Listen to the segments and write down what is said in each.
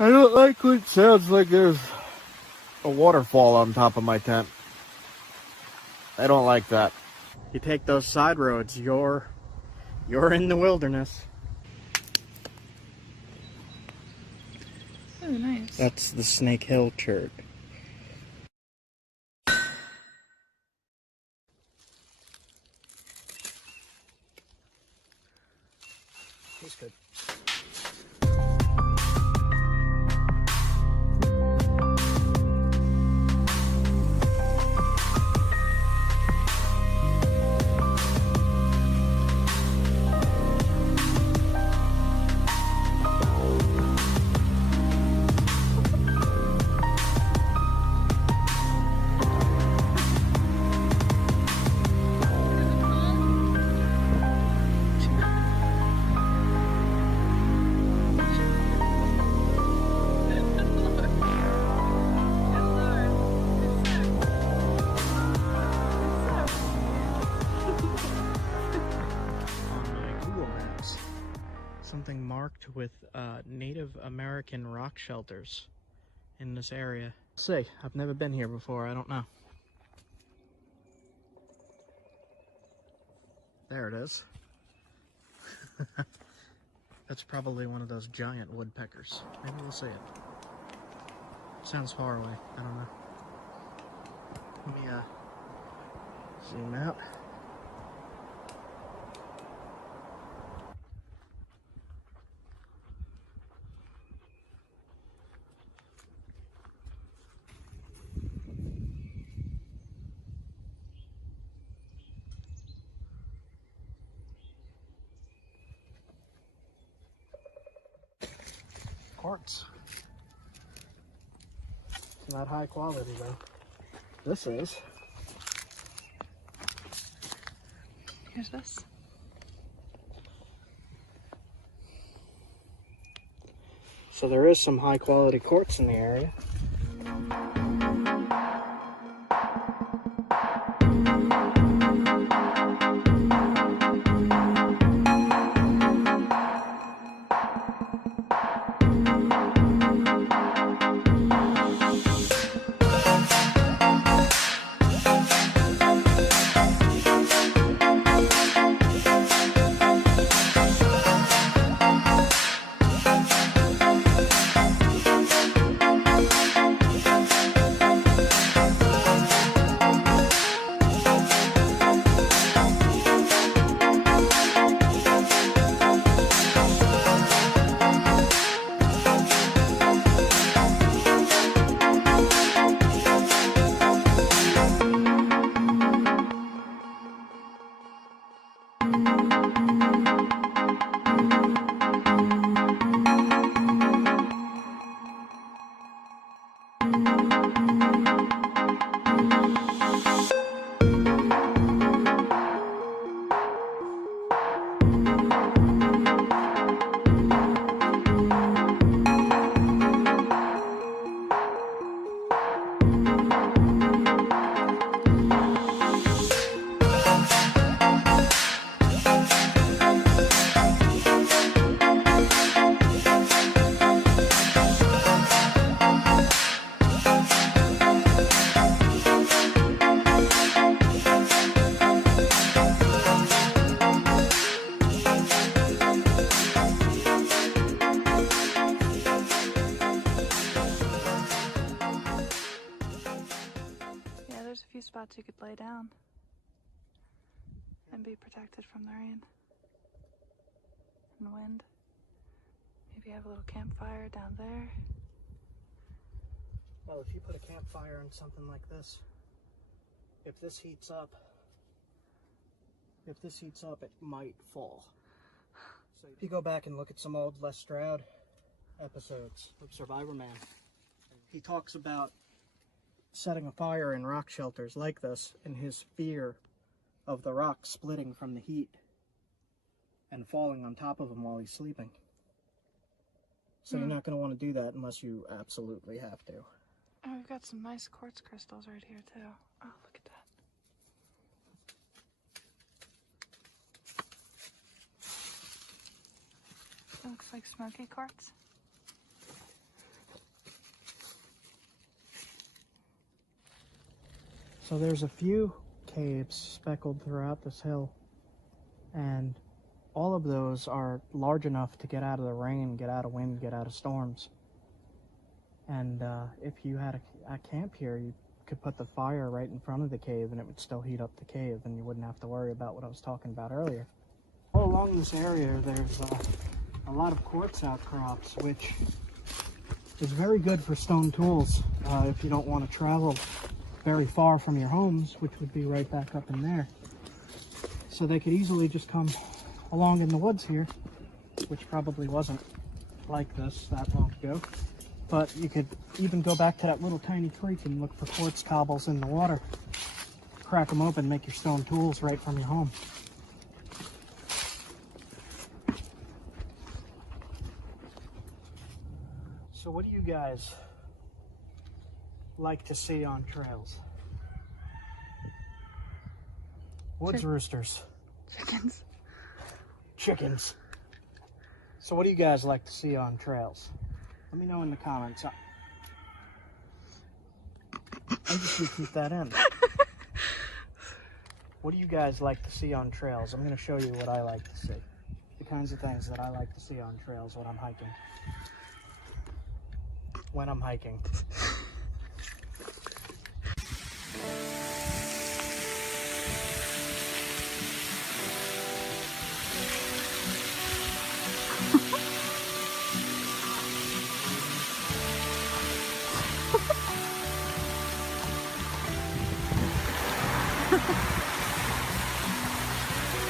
I don't like when it sounds like there's a waterfall on top of my tent. I don't like that. You take those side roads, you're in the wilderness. Oh, nice. That's the Snake Hill Church. That's good. Something marked with Native American rock shelters in this area. See, I've never been here before, I don't know. There it is. That's probably one of those giant woodpeckers. Maybe we'll see it. Sounds far away, I don't know. Let me zoom out. Quartz. It's not high quality though. This is. Here's this. So there is some high quality quartz in the area. There's a few spots you could lay down and be protected from the rain and wind. Maybe have a little campfire down there. Well, if you put a campfire in something like this, if this heats up, it might fall. So if you go back and look at some old Les Stroud episodes of Survivor Man, he talks about setting a fire in rock shelters like this and his fear of the rock splitting from the heat and falling on top of him while he's sleeping. So you're not going to want to do that unless you absolutely have to. Oh, we've got some nice quartz crystals right here too. Oh, look at that. It looks like smoky quartz. So there's a few caves speckled throughout this hill, and all of those are large enough to get out of the rain, get out of wind, get out of storms. And if you had a camp here, you could put the fire right in front of the cave and it would still heat up the cave, and you wouldn't have to worry about what I was talking about earlier. All along this area, there's a lot of quartz outcrops, which is very good for stone tools if you don't want to travel very far from your homes, which would be right back up in there. So they could easily just come along in the woods here, which probably wasn't like this that long ago. But you could even go back to that little tiny creek and look for quartz cobbles in the water. Crack them open, make your stone tools right from your home. So what do you guys like to see on trails? Woods roosters. Chickens. Chickens. So what do you guys like to see on trails? Let me know in the comments. I just repeat that in. What do you guys like to see on trails? I'm going to show you what I like to see. The kinds of things that I like to see on trails when I'm hiking. When I'm hiking.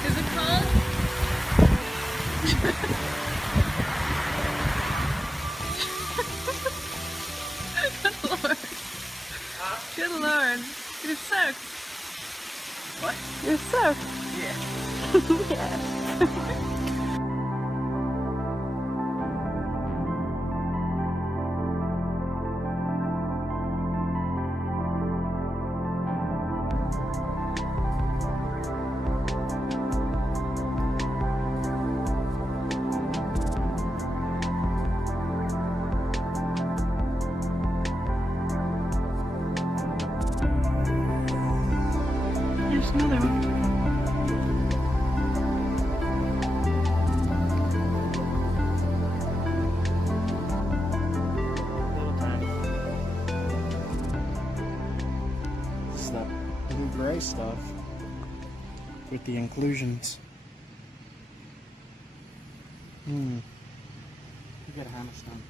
Is it cold? Good lord. Good lord. You're soaked. What? You're soaked. Yeah. Yeah. There's another one. Little tiny. It's that blue-gray stuff with the inclusions. You get a hammerstone.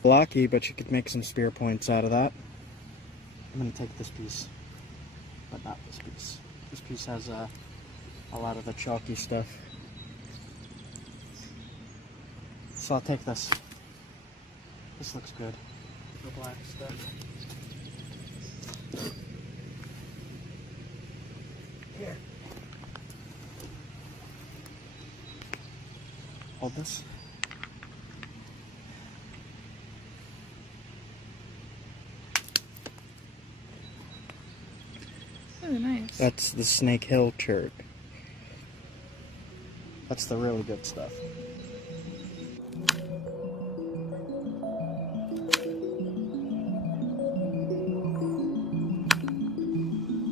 Blocky, but you could make some spear points out of that. I'm going to take this piece, but not this piece. This piece has a lot of the chalky stuff. So I'll take this. This looks good. The black stuff. Here. Hold this. Really nice. That's the Snake Hill chert. That's the really good stuff.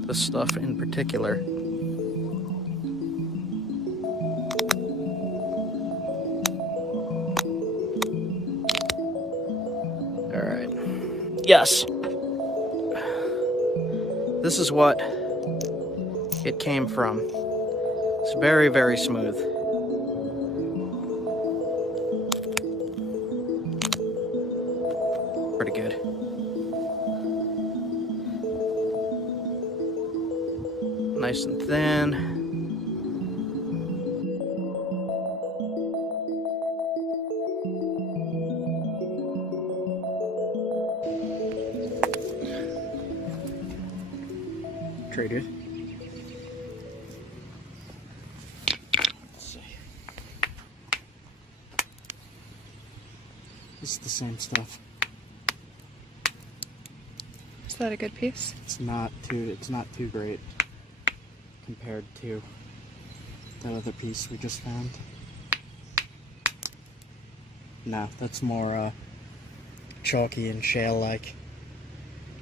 This stuff in particular. Alright. Yes. This is what it came from. It's very, very smooth. Pretty good. Nice and thin. Traded. Let's see. This is the same stuff. Is that a good piece? It's not too great compared to that other piece we just found. No, that's more chalky and shale-like.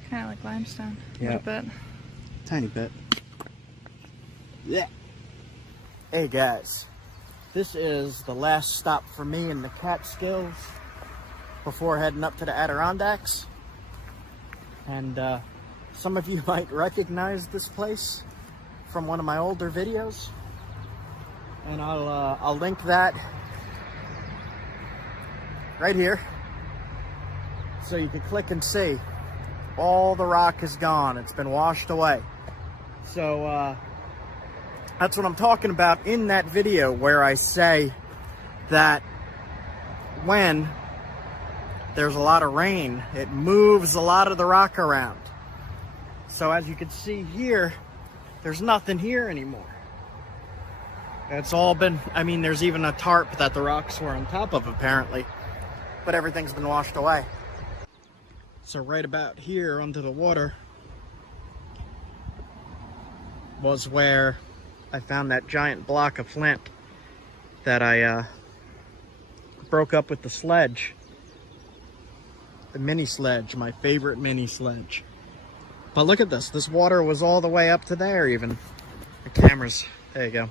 Kind of like limestone. A Yep. little bit. Tiny bit. Yeah. Hey guys, this is the last stop for me in the Catskills before heading up to the Adirondacks. And some of you might recognize this place from one of my older videos. And I'll link that right here, so you can click and see. All the rock is gone. It's been washed away. So that's what I'm talking about in that video, where I say that when there's a lot of rain, it moves a lot of the rock around. So as you can see here, there's nothing here anymore. It's all been, I mean, there's even a tarp that the rocks were on top of apparently, but everything's been washed away. So right about here under the water was where I found that giant block of flint that I broke up with the sledge. The mini sledge, my favorite mini sledge. But look at this. This water was all the way up to there even. The cameras, there you go.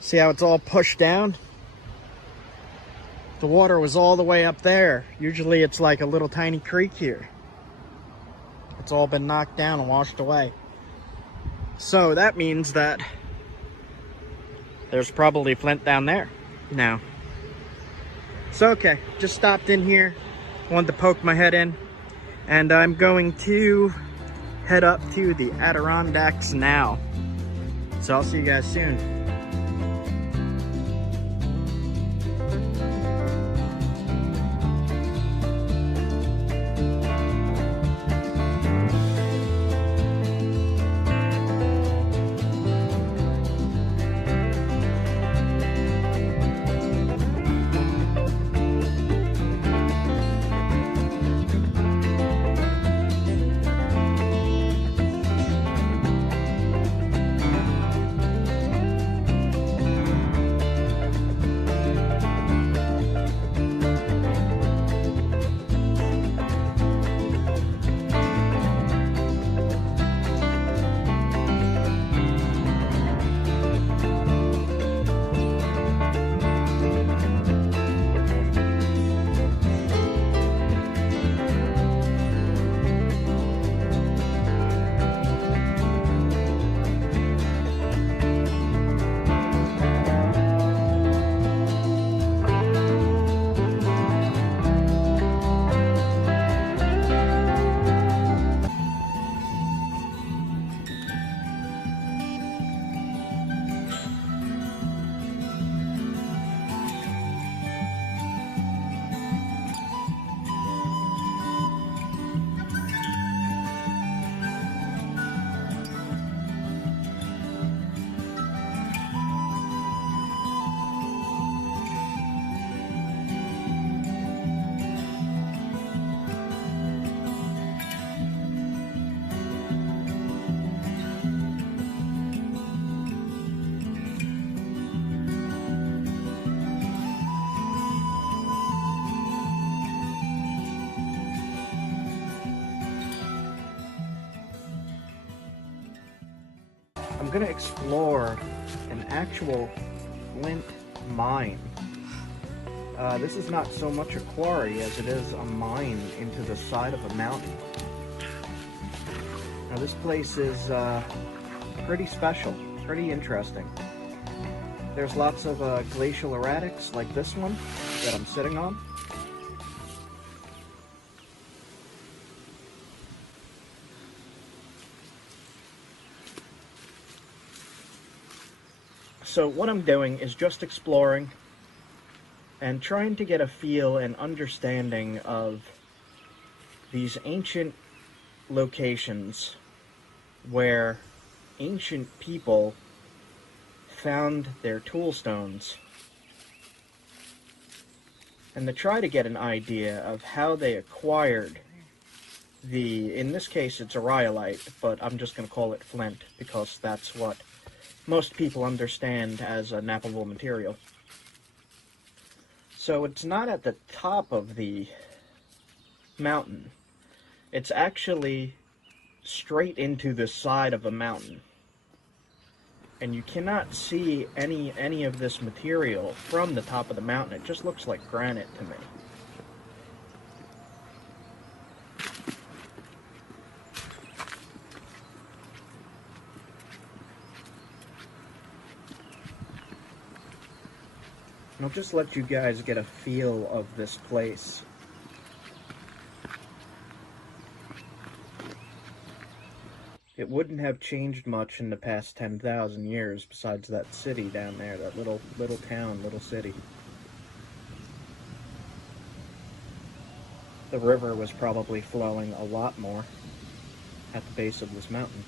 See how it's all pushed down? The water was all the way up there. Usually it's like a little tiny creek here. It's all been knocked down and washed away. So that means that there's probably flint down there now. So okay, just stopped in here. Wanted to poke my head in. And I'm going to head up to the Adirondacks now. So I'll see you guys soon. I'm gonna explore an actual flint mine. This is not so much a quarry as it is a mine into the side of a mountain. Now this place is pretty special, pretty interesting. There's lots of glacial erratics like this one that I'm sitting on. So what I'm doing is just exploring and trying to get a feel and understanding of these ancient locations where ancient people found their toolstones, and to try to get an idea of how they acquired in this case it's a rhyolite, but I'm just going to call it flint because that's what most people understand as a nappable material. So it's not at the top of the mountain. It's actually straight into the side of a mountain. And you cannot see any of this material from the top of the mountain. It just looks like granite to me. And I'll just let you guys get a feel of this place. It wouldn't have changed much in the past 10,000 years besides that city down there, that little town, little city. The river was probably flowing a lot more at the base of this mountain.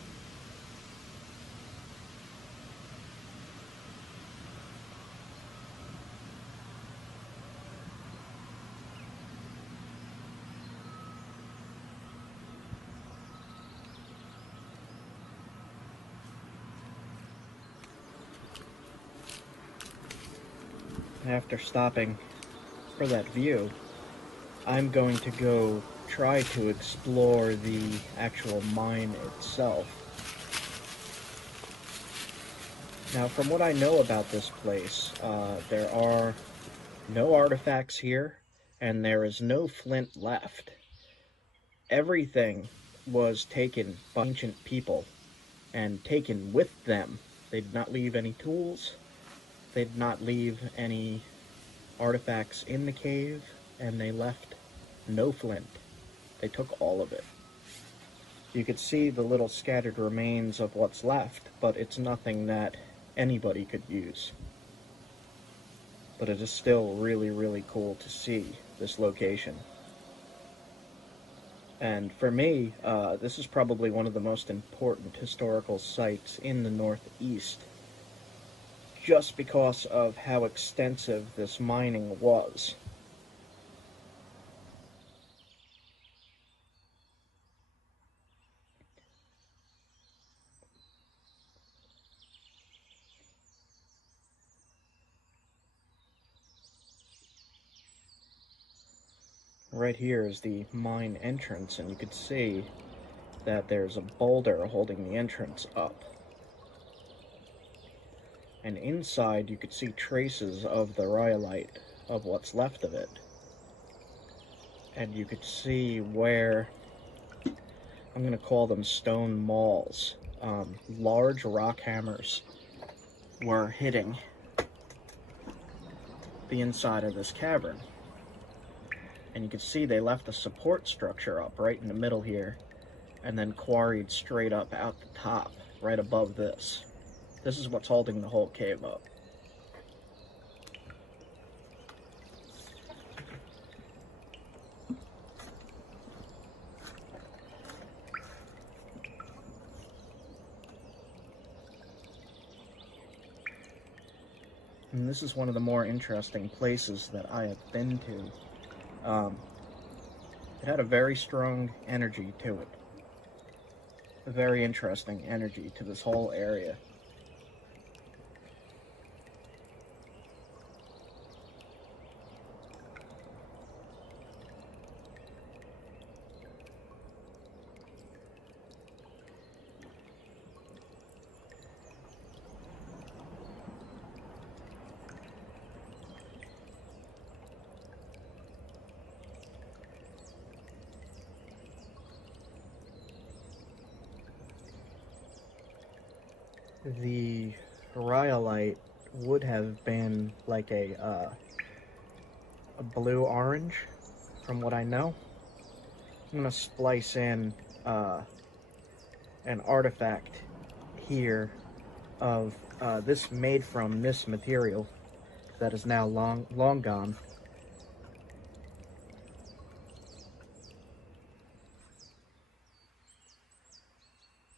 After stopping for that view, I'm going to go try to explore the actual mine itself. Now, from what I know about this place, there are no artifacts here, and there is no flint left. Everything was taken by ancient people and taken with them. They did not leave any tools. They did not leave any artifacts in the cave, and they left no flint. They took all of it. You could see the little scattered remains of what's left, but it's nothing that anybody could use. But it is still really, really cool to see this location. And for me, this is probably one of the most important historical sites in the Northeast, just because of how extensive this mining was. Right here is the mine entrance, and you can see that there's a boulder holding the entrance up. And inside you could see traces of the rhyolite, of what's left of it. And you could see where, I'm going to call them stone mauls, large rock hammers were hitting the inside of this cavern. And you can see they left a support structure up right in the middle here, and then quarried straight up out the top, right above this. This is what's holding the whole cave up. And this is one of the more interesting places that I have been to. It had a very strong energy to it. A very interesting energy to this whole area. The rhyolite would have been like a blue-orange, from what I know. I'm going to splice in an artifact here of this made from this material that is now long gone.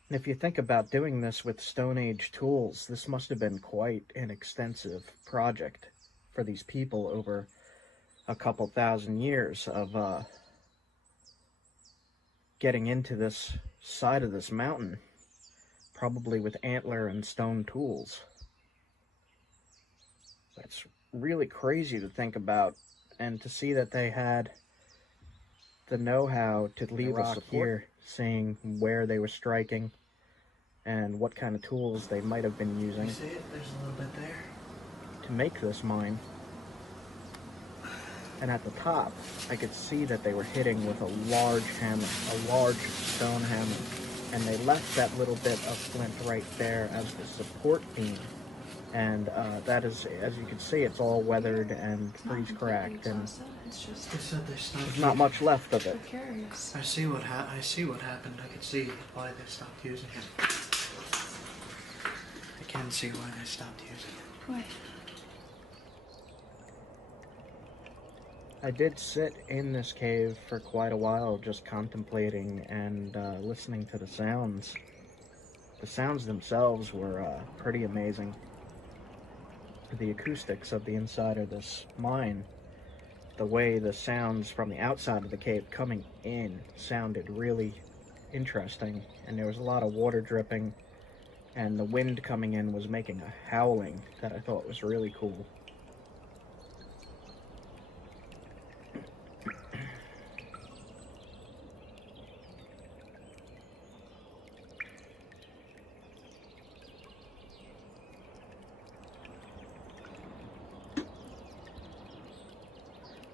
And if you think about doing this with Stone Age tools, this must have been quite an extensive project for these people over a couple thousand years of getting into this side of this mountain, probably with antler and stone tools. That's really crazy to think about, and to see that they had the know-how to leave a rock here, seeing where they were striking and what kind of tools they might have been using. You see it? There's a little bit there. To make this mine. And at the top, I could see that they were hitting with a large hammer, a large stone hammer. And they left that little bit of flint right there as the support beam. And that is, as you can see, it's all weathered and freeze cracked, and It's just They said they stopped. there's not much left of it. precarious. I see what happened. I could see why they stopped using it. I can see why they stopped using it. Why? I did sit in this cave for quite a while, just contemplating and listening to the sounds. The sounds themselves were pretty amazing. The acoustics of the inside of this mine, the way the sounds from the outside of the cave coming in sounded really interesting, and there was a lot of water dripping, and the wind coming in was making a howling that I thought was really cool.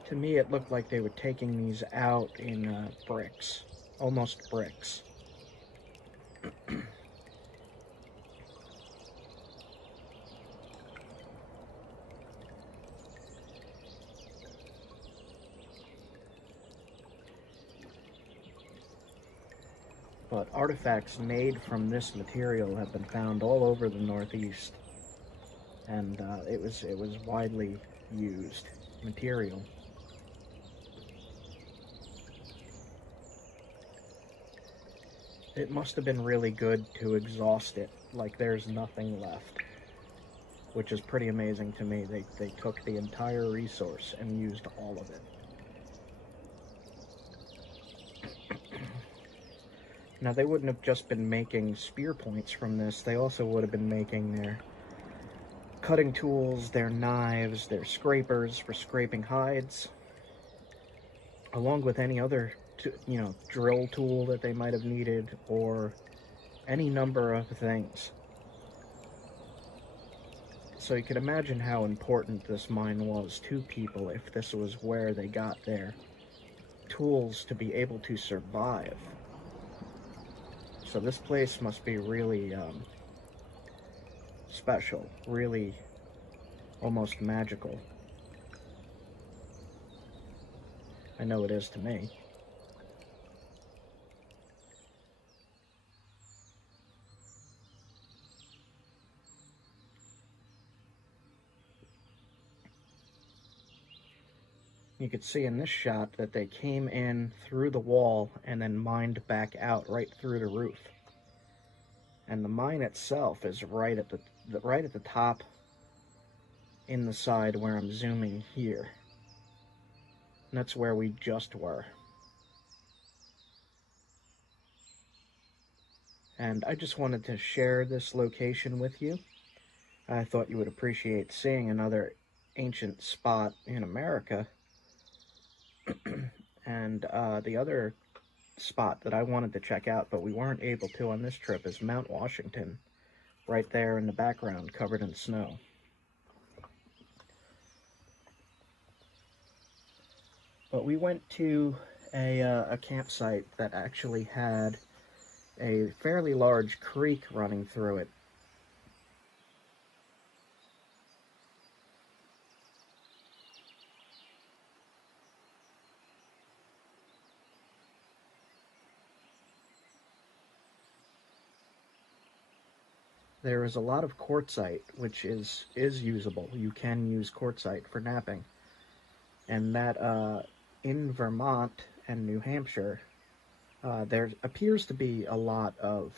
To me, it looked like they were taking these out in bricks, almost bricks. But artifacts made from this material have been found all over the Northeast, and it was widely used material. It must have been really good to exhaust it, like there's nothing left, which is pretty amazing to me. They took the entire resource and used all of it. Now, they wouldn't have just been making spear points from this. They also would have been making their cutting tools, their knives, their scrapers for scraping hides, along with any other, drill tool that they might have needed, or any number of things. So you can imagine how important this mine was to people if this was where they got their tools to be able to survive. So this place must be really special, really almost magical. I know it is to me. You could see in this shot that they came in through the wall and then mined back out right through the roof. And the mine itself is right at the top in the side where I'm zooming here. And that's where we just were. And I just wanted to share this location with you. I thought you would appreciate seeing another ancient spot in America. And the other spot that I wanted to check out, but we weren't able to on this trip, is Mount Washington, right there in the background, covered in snow. But we went to a campsite that actually had a fairly large creek running through it. There is a lot of quartzite, which is usable. You can use quartzite for knapping. And that in Vermont and New Hampshire, there appears to be a lot of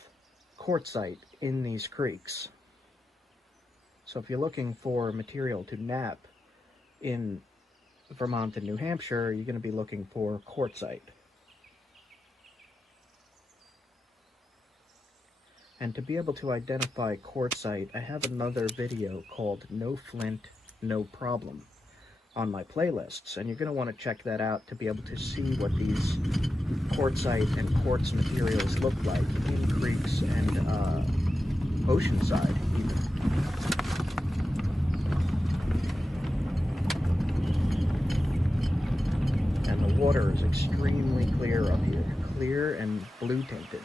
quartzite in these creeks. So if you're looking for material to knap in Vermont and New Hampshire, you're going to be looking for quartzite. And to be able to identify quartzite, I have another video called No Flint, no problem on my playlists, and you're going to want to check that out to be able to see what these quartzite and quartz materials look like in creeks and oceanside even. And the water is extremely clear up here, clear and blue tinted.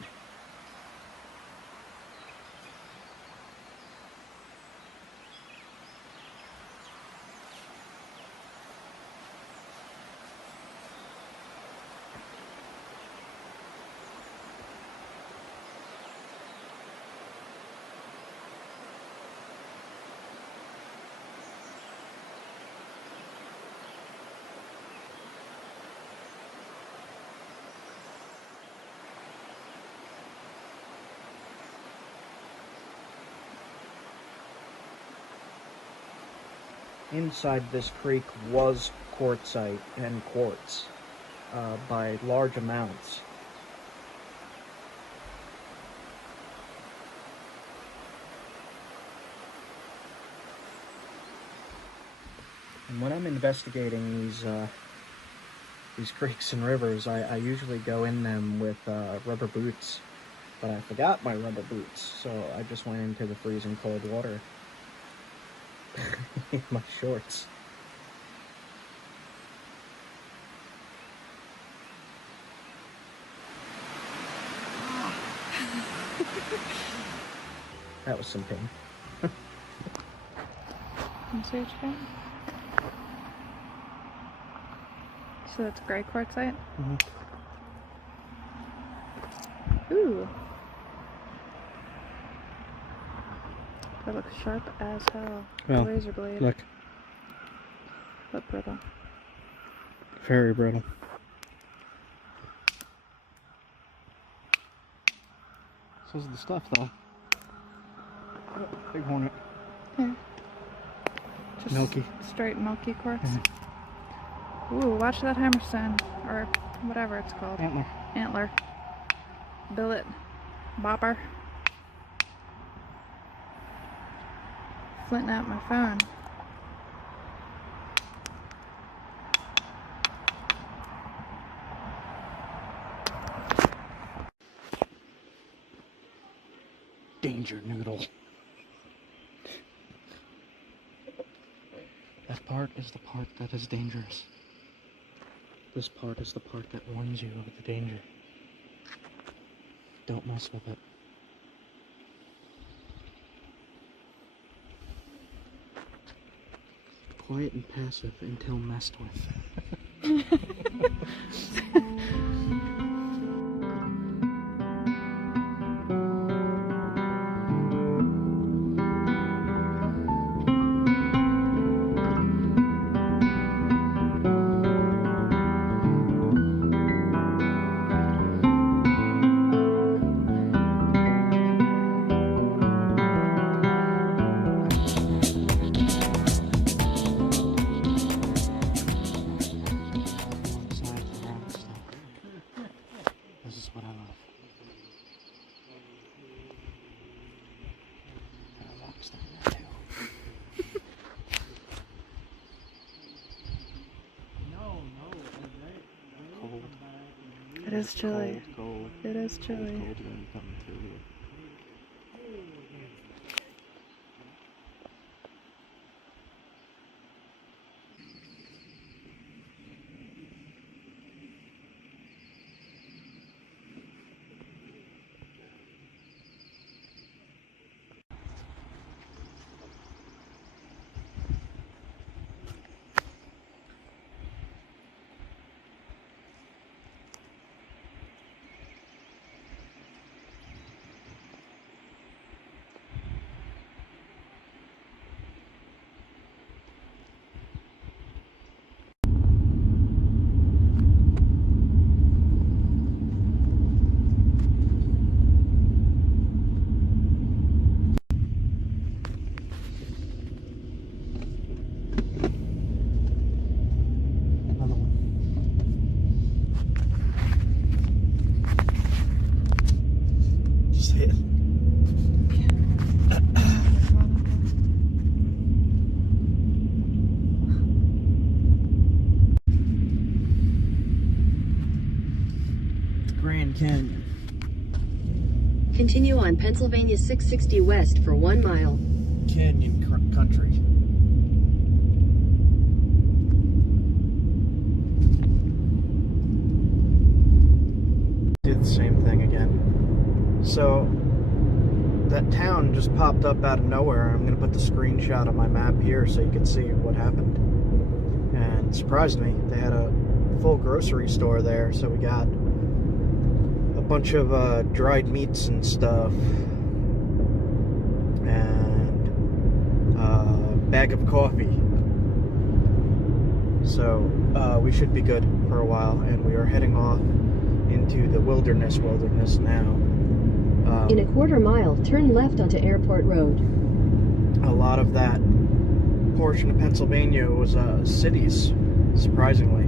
Inside this creek was quartzite and quartz by large amounts. And when I'm investigating these creeks and rivers, I usually go in them with rubber boots, but I forgot my rubber boots, so I just went into the freezing cold water in my shorts. That was some pain. I'm searching. So that's gray quartzite? Mm-hmm. Ooh. That looks sharp as hell. Well, razor blade. Look, But brittle. very brittle. This is the stuff, though. Oh, big hornet. Yeah. Just Milky. Straight milky quartz. Ooh, watch that hammerstone. Or whatever it's called. Antler. Antler. Billet. Bopper. Flint out my phone. Danger noodle. That part is the part that is dangerous. This part is the part that warns you of the danger. Don't mess with it. Quiet and passive until messed with. This is what I love. Got a rock star there too. Cold. It is chilly. Cold. It is chilly. Cold wind coming through here. Grand Canyon. Continue on Pennsylvania 660 West for 1 mile. Canyon country. Did the same thing again. So that town just popped up out of nowhere. I'm gonna put the screenshot on my map here so you can see what happened. And it surprised me. They had a full grocery store there, so we got a bunch of dried meats and stuff, and a bag of coffee. So we should be good for a while, and we are heading off into the wilderness now. In a quarter mile, turn left onto Airport Road. A lot of that portion of Pennsylvania was cities, surprisingly.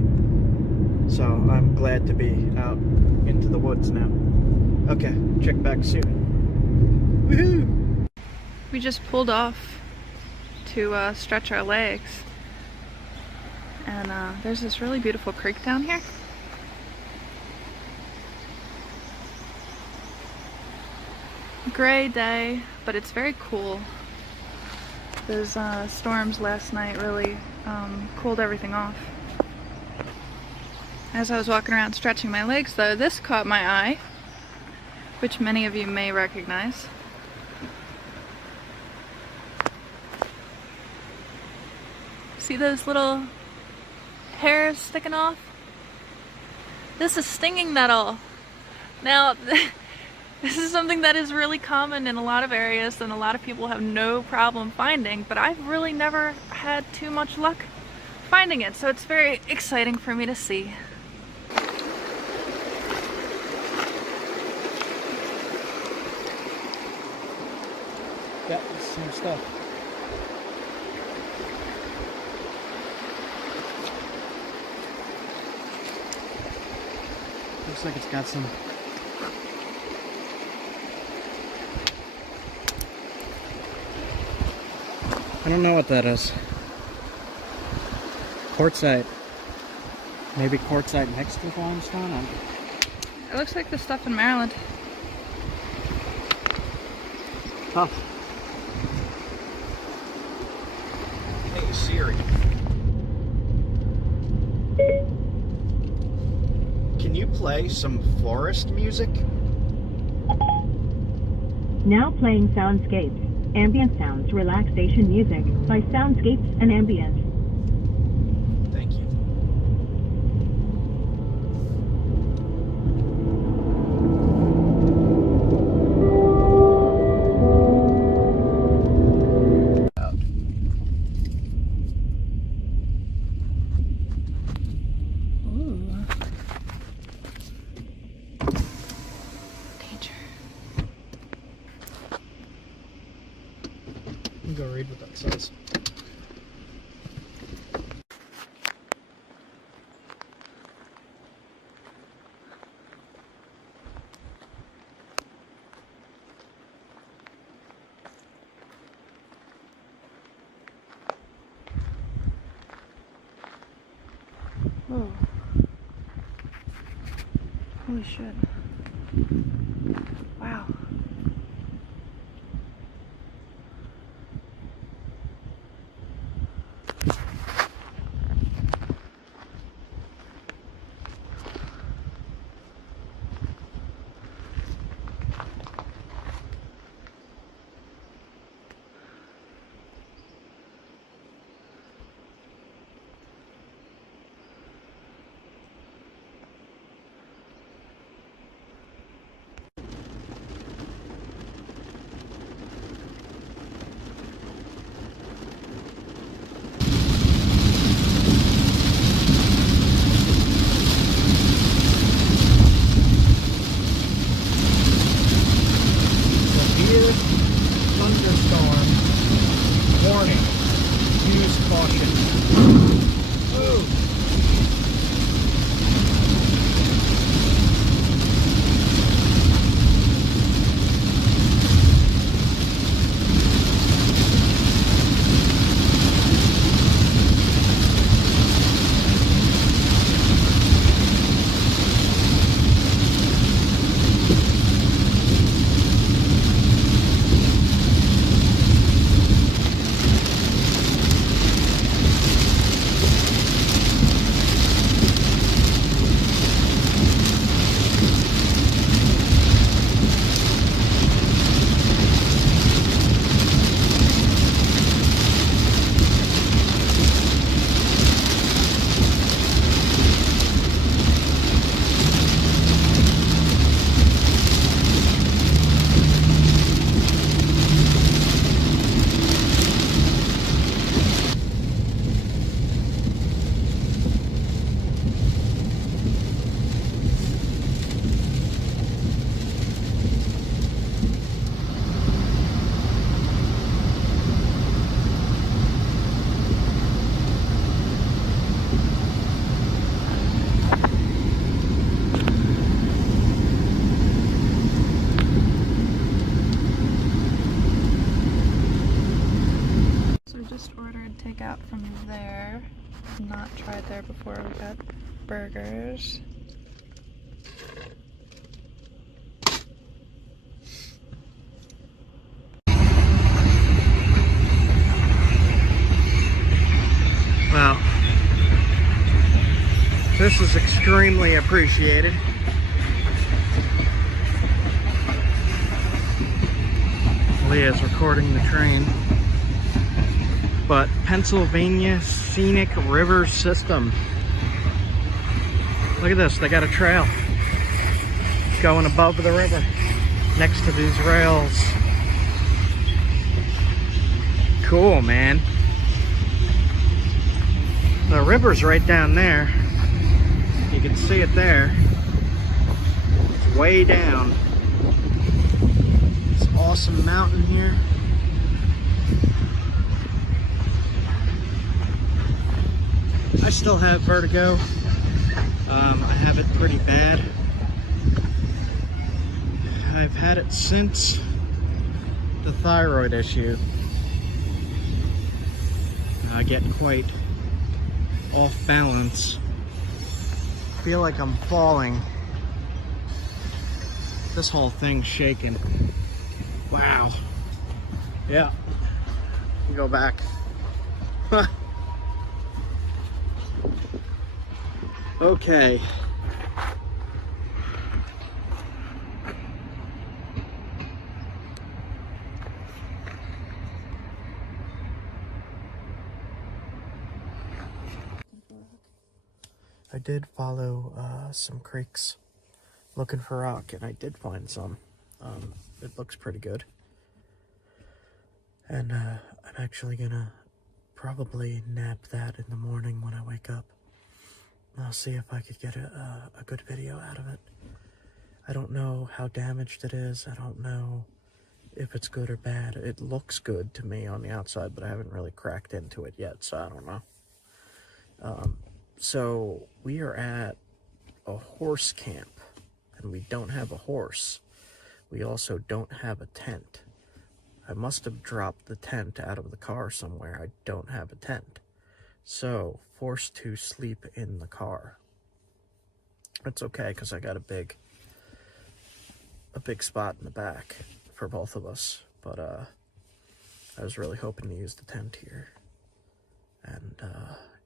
So I'm glad to be out into the woods now. Okay, check back soon. Woohoo! We just pulled off to stretch our legs. And there's this really beautiful creek down here. Gray day, but it's very cool. Those storms last night really cooled everything off. As I was walking around stretching my legs though, this caught my eye, which many of you may recognize. See those little hairs sticking off? This is stinging nettle. Now, this is something that is really common in a lot of areas and a lot of people have no problem finding, but I've really never had too much luck finding it, so it's very exciting for me to see. Yeah, it's the same stuff. Looks like it's got some I don't know what that is. Quartzite. Maybe quartzite mixed with limestone? It looks like the stuff in Maryland. Tough. Hey Siri. Can you play some forest music? Now playing Soundscapes, ambient sounds, relaxation music by Soundscapes and Ambient. Thank you. Go read what that says. Whoa. Holy shit. Wow. not tried there before. We got burgers. Well, this is extremely appreciated. Leah's recording the train. But Pennsylvania Scenic River System. Look at this, they got a trail going above the river next to these rails. Cool, man. The river's right down there. You can see it there. It's way down. This awesome mountain here. I still have vertigo. I have it pretty bad. I've had it since the thyroid issue. I get quite off balance. I feel like I'm falling. This whole thing's shaking. Wow. Yeah. Go back. Okay. I did follow some creeks looking for rock, and I did find some. It looks pretty good. And I'm actually gonna probably nap that in the morning when I wake up. I'll see if I could get a good video out of it. I don't know how damaged it is. I don't know if it's good or bad. It looks good to me on the outside, but I haven't really cracked into it yet, so I don't know. So we are at a horse camp, and we don't have a horse. We also don't have a tent. I must have dropped the tent out of the car somewhere. I don't have a tent. So, forced to sleep in the car. It's okay, because I got a big spot in the back for both of us. But, I was really hoping to use the tent here. And,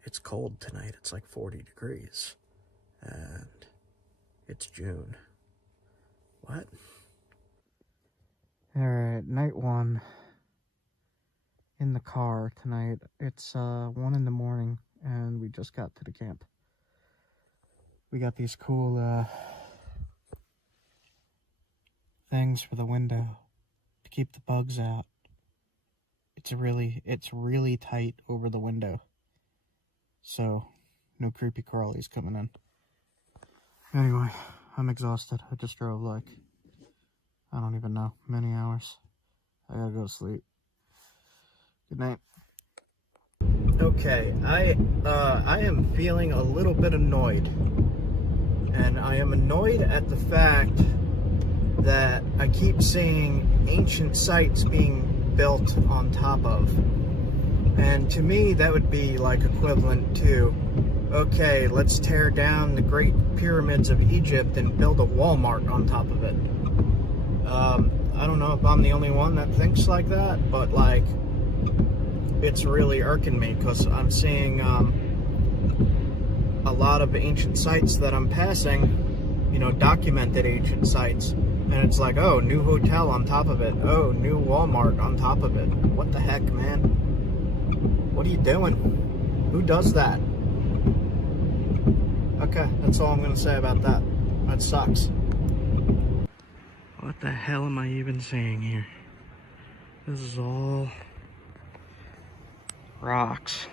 it's cold tonight. It's like 40 degrees. And it's June. What? Alright, night one. In the car tonight. It's 1 in the morning, and we just got to the camp. We got these cool things for the window to keep the bugs out. It's really tight over the window, so no creepy crawlies coming in. Anyway, I'm exhausted. I just drove like, I don't even know, many hours. I gotta go to sleep. Good night. Okay, I am feeling a little bit annoyed. And I am annoyed at the fact that I keep seeing ancient sites being built on top of. And to me, that would be like equivalent to, okay, let's tear down the Great Pyramids of Egypt and build a Walmart on top of it. I don't know if I'm the only one that thinks like that, but like, it's really irking me because I'm seeing a lot of ancient sites that I'm passing, you know, documented ancient sites, and it's like, oh, new hotel on top of it, oh, new Walmart on top of it. What the heck, man? What are you doing? Who does that? Okay, that's all I'm gonna say about that. That sucks. What the hell am I even saying here? This is all rocks.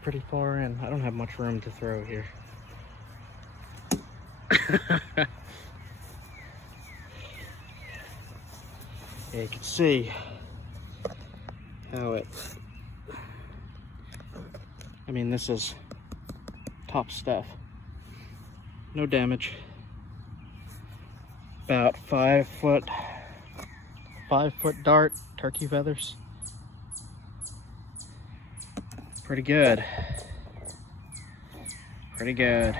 Pretty far in. I don't have much room to throw here. Yeah, you can see how it, I mean, this is top stuff. No damage. About 5 foot dart, turkey feathers. Pretty good. Pretty good.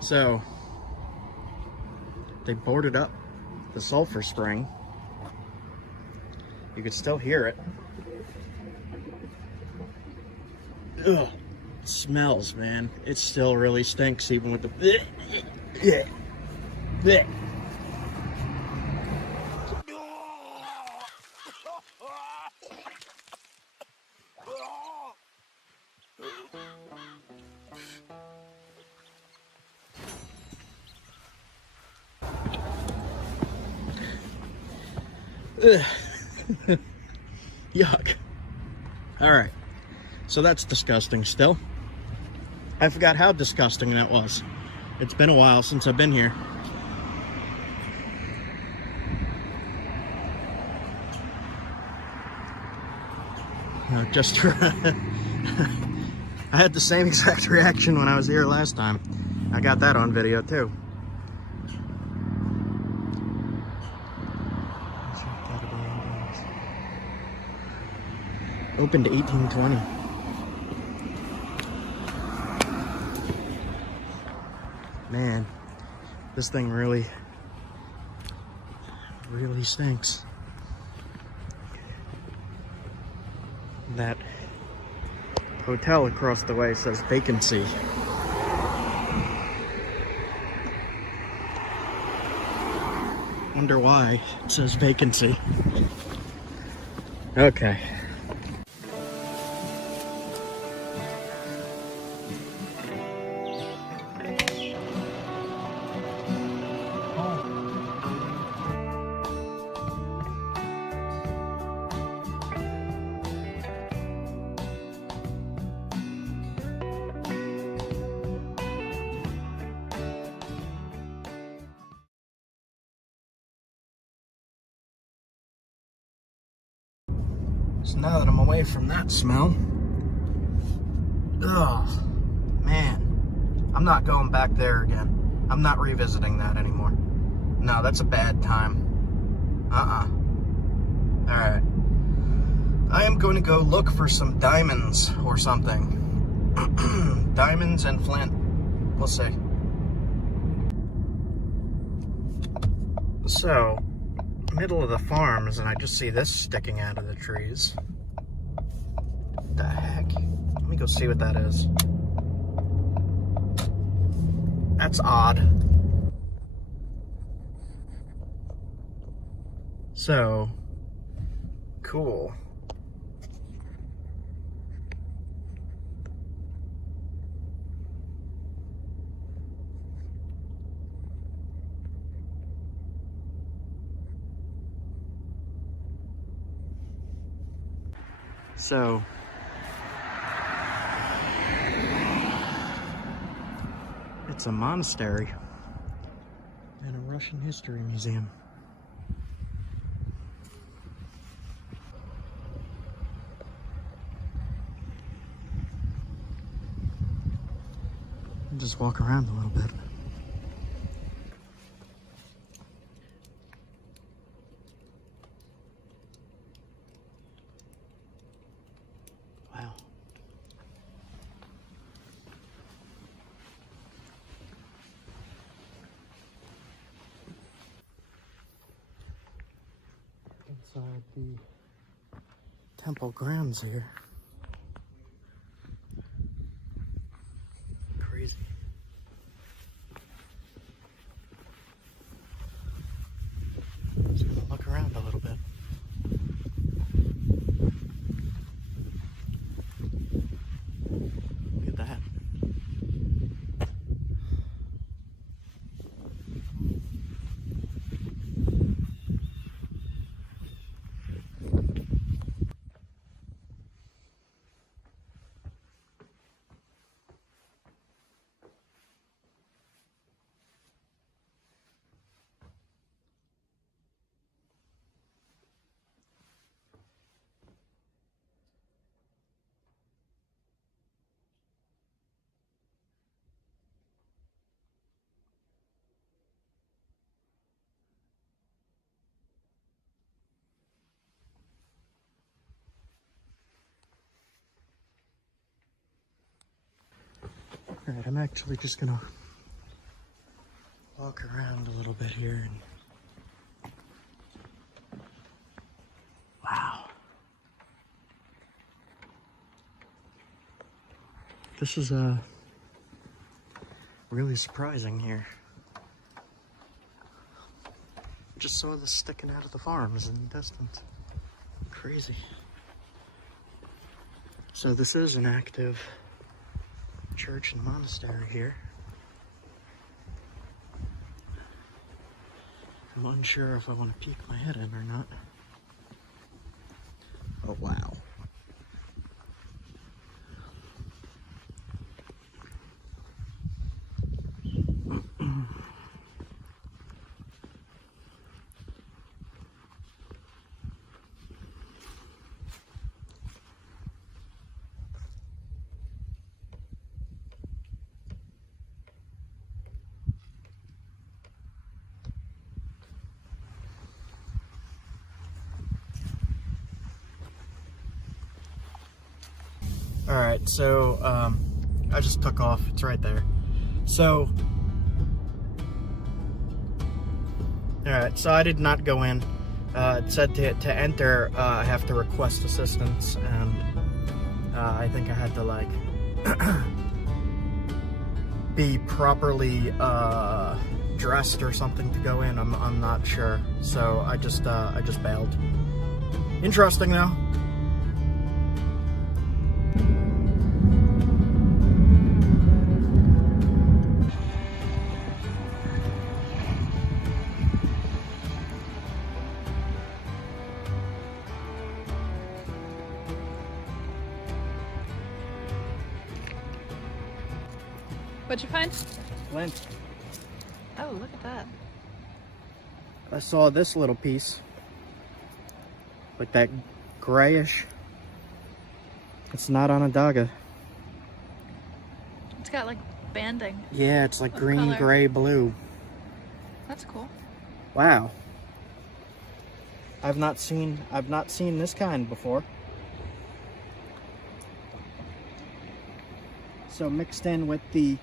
So, they boarded up the sulfur spring. You could still hear it. Ugh, it smells, man. It still really stinks even with the... Yuck. Alright, so that's disgusting still. I forgot how disgusting that was. It's been a while since I've been here. I had the same exact reaction when I was here last time. I got that on video too. Opened 1820. Man, this thing really stinks. That hotel across the way says vacancy. Wonder why it says vacancy. Okay. So now that I'm away from that smell, oh man, I'm not going back there again. I'm not revisiting that anymore. No, that's a bad time. Alright. I am going to go look for some diamonds or something. Diamonds and Flint. We'll see. So, middle of the farms, and I just see this sticking out of the trees. What the heck? Let me go see what that is. That's odd. So, cool. So, it's a monastery and a Russian history museum. I'll just walk around a little bit. Wow. Inside the temple grounds here. Crazy. Just gonna look around a little bit. Look at that. Alright, I'm actually just gonna walk around a little bit here and wow. This is really surprising here. Just saw this sticking out of the farms in the distance. Crazy. So this is an active church and monastery here. I'm unsure if I want to peek my head in or not. Oh wow. Alright, so I just took off. It's right there. So, alright, so I did not go in. It said to enter, I have to request assistance, and I think I had to, like, be properly dressed or something to go in. I'm not sure. So I just bailed. Interesting though. What'd you find? Flint. Oh, look at that. I saw this little piece. Like that grayish. It's not on a daga. It's got like banding. Yeah, it's like What green, color? gray, blue. That's cool. Wow. I've not seen this kind before. So mixed in with the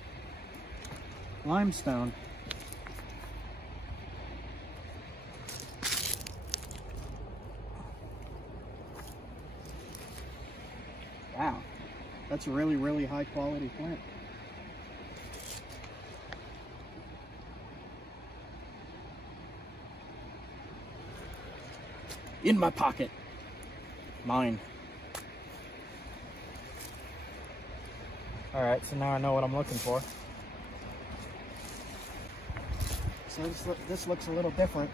limestone. Wow. That's a really, really high quality flint. In my pocket. Mine. Alright, so now I know what I'm looking for. So this looks a little different.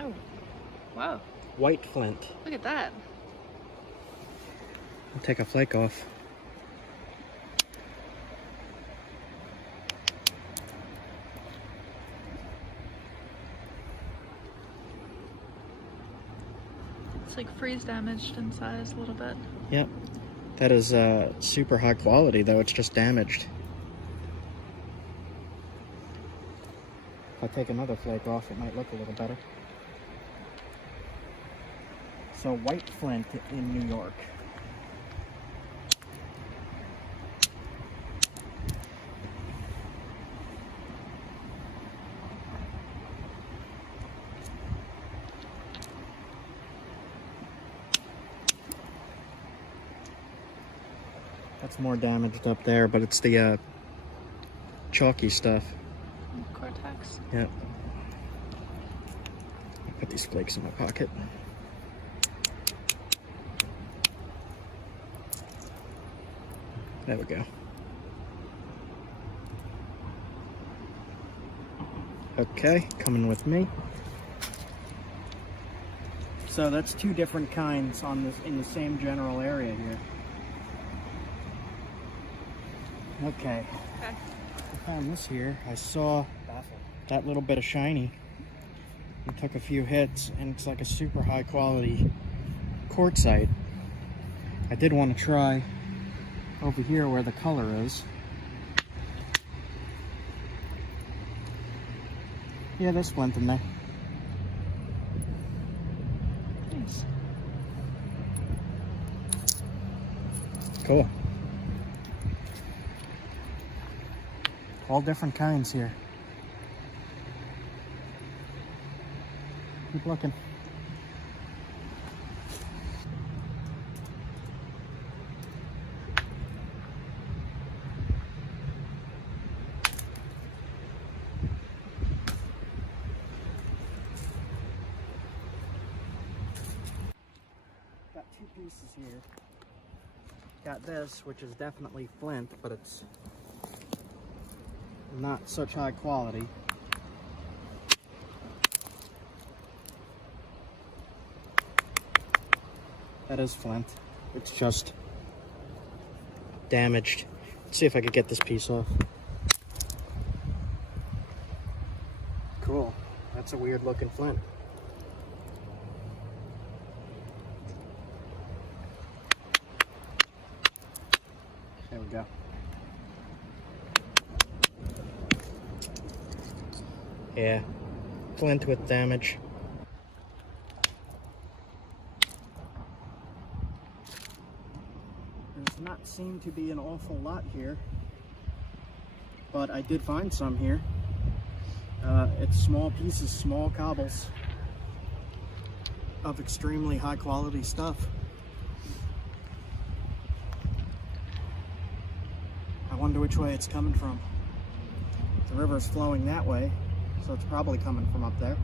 Oh, wow. White flint. Look at that. I'll take a flake off. It's like freeze damaged in size a little bit. Yep. That is super high quality, though it's just damaged. If I take another flake off, it might look a little better. So white flint in New York. That's more damaged up there, but it's the chalky stuff. Cortex. Yep. I'll put these flakes in my pocket. There we go. Okay, coming with me. So that's two different kinds on this in the same general area here. Okay. Okay. I found this here. I saw that little bit of shiny. I took a few hits, and it's like a super high quality quartzite. I did want to try over here where the color is. Yeah, there's flint in there. Nice. Cool. All different kinds here. Keep looking. Got two pieces here. Got this, which is definitely flint, but it's not such high quality. That is flint. It's just damaged. Let's see if I could get this piece off. Cool. That's a weird looking flint. There we go. Yeah, flint with damage. Does not seem to be an awful lot here, but I did find some here. It's small pieces, small cobbles of extremely high quality stuff. I wonder which way it's coming from. The river's flowing that way, so it's probably coming from up there.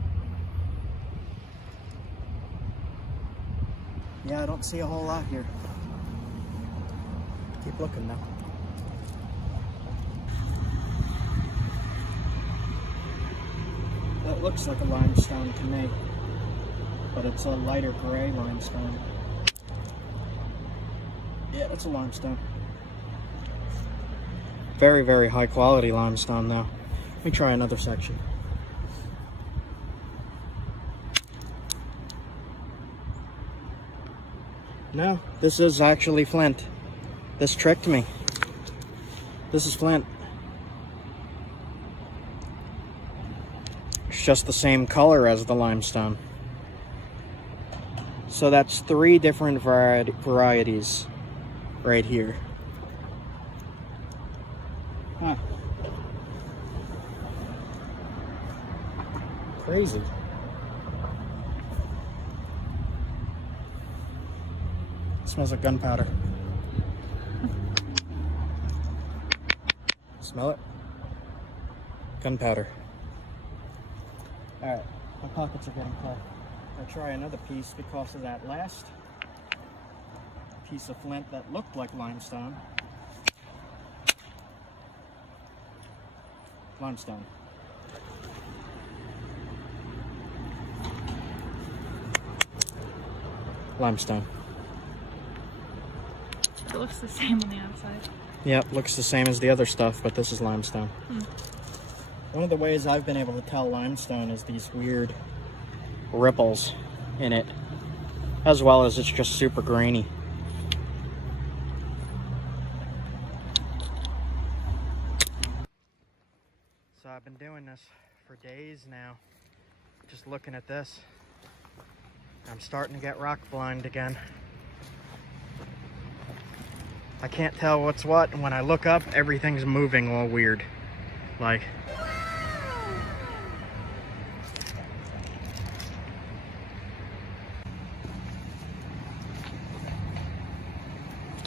Yeah, I don't see a whole lot here. Keep looking now. That looks like a limestone to me, but it's a lighter gray limestone. Yeah, that's a limestone. Very, very high quality limestone though. Let me try another section. No, this is actually flint. This tricked me. This is flint. It's just the same color as the limestone. So that's 3 different varieties right here. Huh. Crazy. It smells like gunpowder. Smell it? Gunpowder. Alright, my pockets are getting full. I'll try another piece because of that last piece of flint that looked like limestone. Limestone. Limestone. It looks the same on the outside. Yep, looks the same as the other stuff, but this is limestone. One of the ways I've been able to tell limestone is these weird ripples in it, as well as it's just super grainy. So I've been doing this for days now, just looking at this. I'm starting to get rock blind again. I can't tell what's what, and when I look up, everything's moving all weird. Like,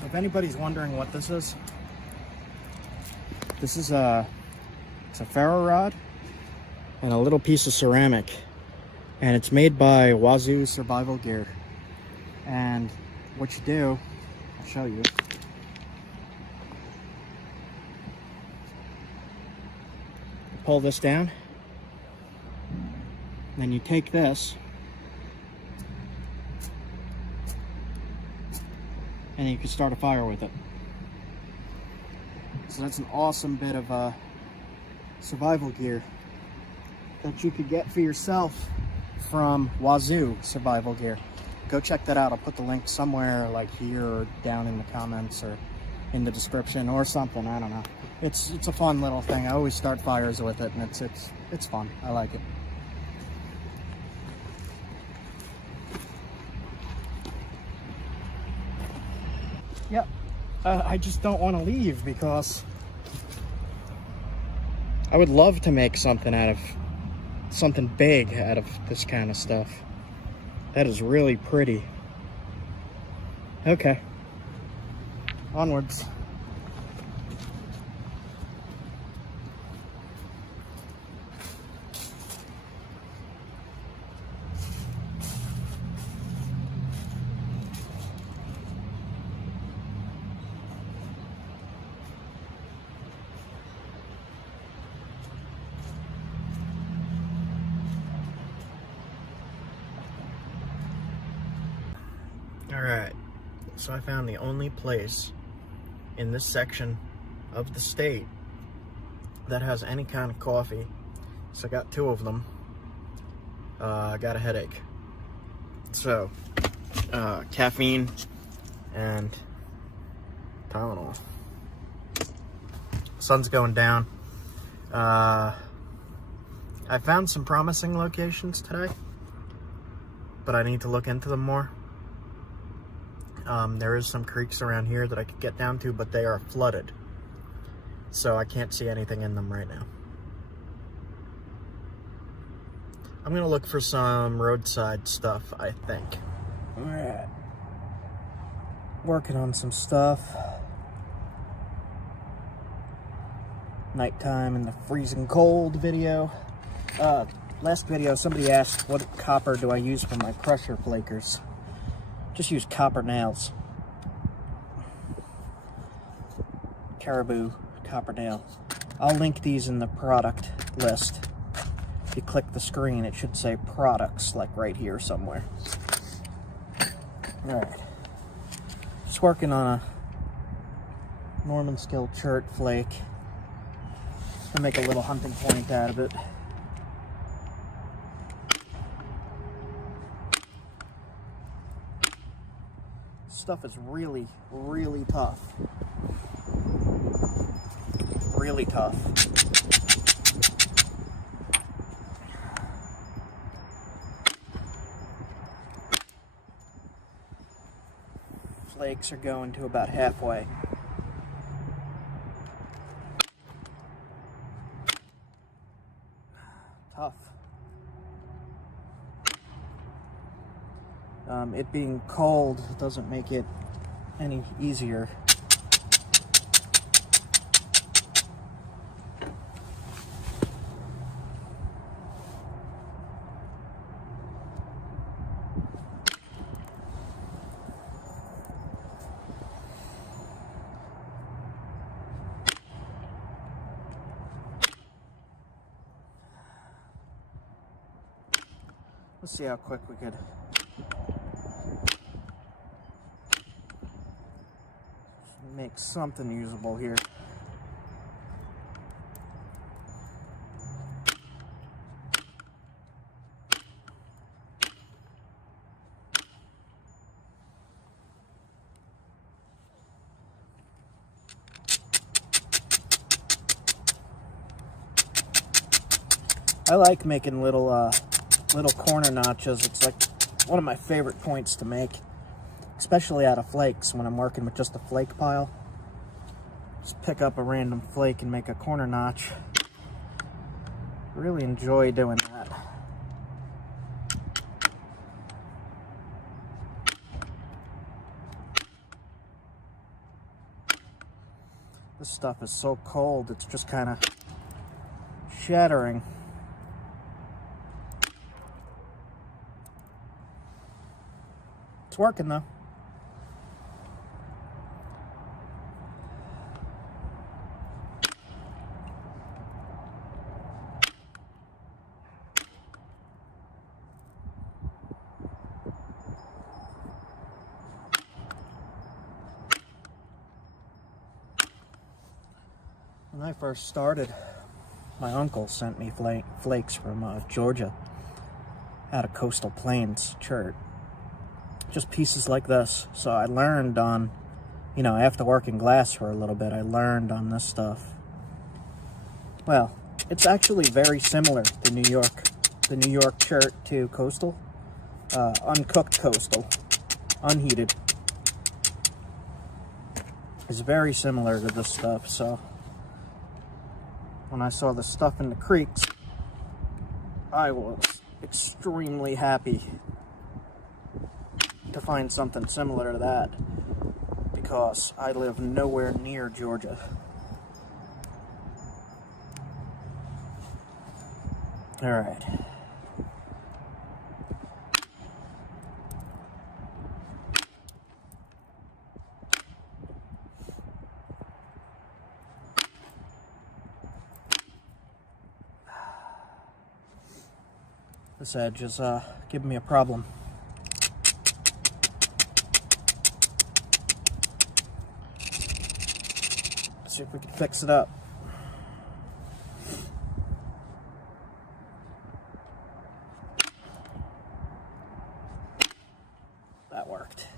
if anybody's wondering what this is it's a ferro rod and a little piece of ceramic, and it's made by Wazoo Survival Gear. And what you do, I'll show you. Pull this down, and then you take this and you can start a fire with it. So that's an awesome bit of survival gear that you could get for yourself from Wazoo Survival Gear. Go check that out. I'll put the link somewhere, like here or down in the comments or in the description or something. I don't know. It's a fun little thing. I always start fires with it, and it's fun. I like it. Yep. I just don't want to leave because I would love to make something big out of this kind of stuff. That is really pretty. Okay. Onwards. Alright, so I found the only place in this section of the state that has any kind of coffee. So I got 2 of them. I got a headache. So, caffeine and Tylenol. Sun's going down. I found some promising locations today, but I need to look into them more. There is some creeks around here that I could get down to, but they are flooded. So I can't see anything in them right now. I'm gonna look for some roadside stuff, I think. Alright. Working on some stuff. Nighttime in the freezing cold video. Last video somebody asked what copper do I use for my pressure flakers. Just use copper nails. Caribou copper nail. I'll link these in the product list. If you click the screen, it should say products, like right here somewhere. Alright. Just working on a Norman Skill chert flake. To make a little hunting point out of it. Stuff is really, really tough. Really tough. Flakes are going to about halfway. Tough. It being cold doesn't make it any easier. Let's see how quick we could make something usable here. I like making little corner notches. It's like one of my favorite points to make, especially out of flakes when I'm working with just a flake pile. Just pick up a random flake and make a corner notch. Really enjoy doing that. This stuff is so cold, it's just kind of shattering. It's working though. When I first started, my uncle sent me flakes from Georgia, out of Coastal Plains chert. Just pieces like this. So I learned on, after working glass for a little bit, I learned on this stuff. Well, it's actually very similar to the New York chert to Coastal. Uncooked Coastal, unheated. It's very similar to this stuff, so when I saw the stuff in the creeks, I was extremely happy to find something similar to that, because I live nowhere near Georgia. All right. This edge is giving me a problem. Let's see if we can fix it up. That worked.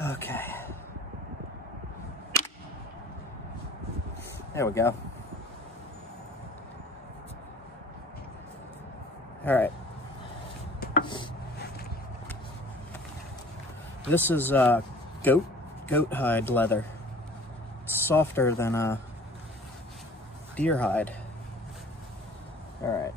Okay. There we go. All right. This is goat hide leather. It's softer than deer hide. All right.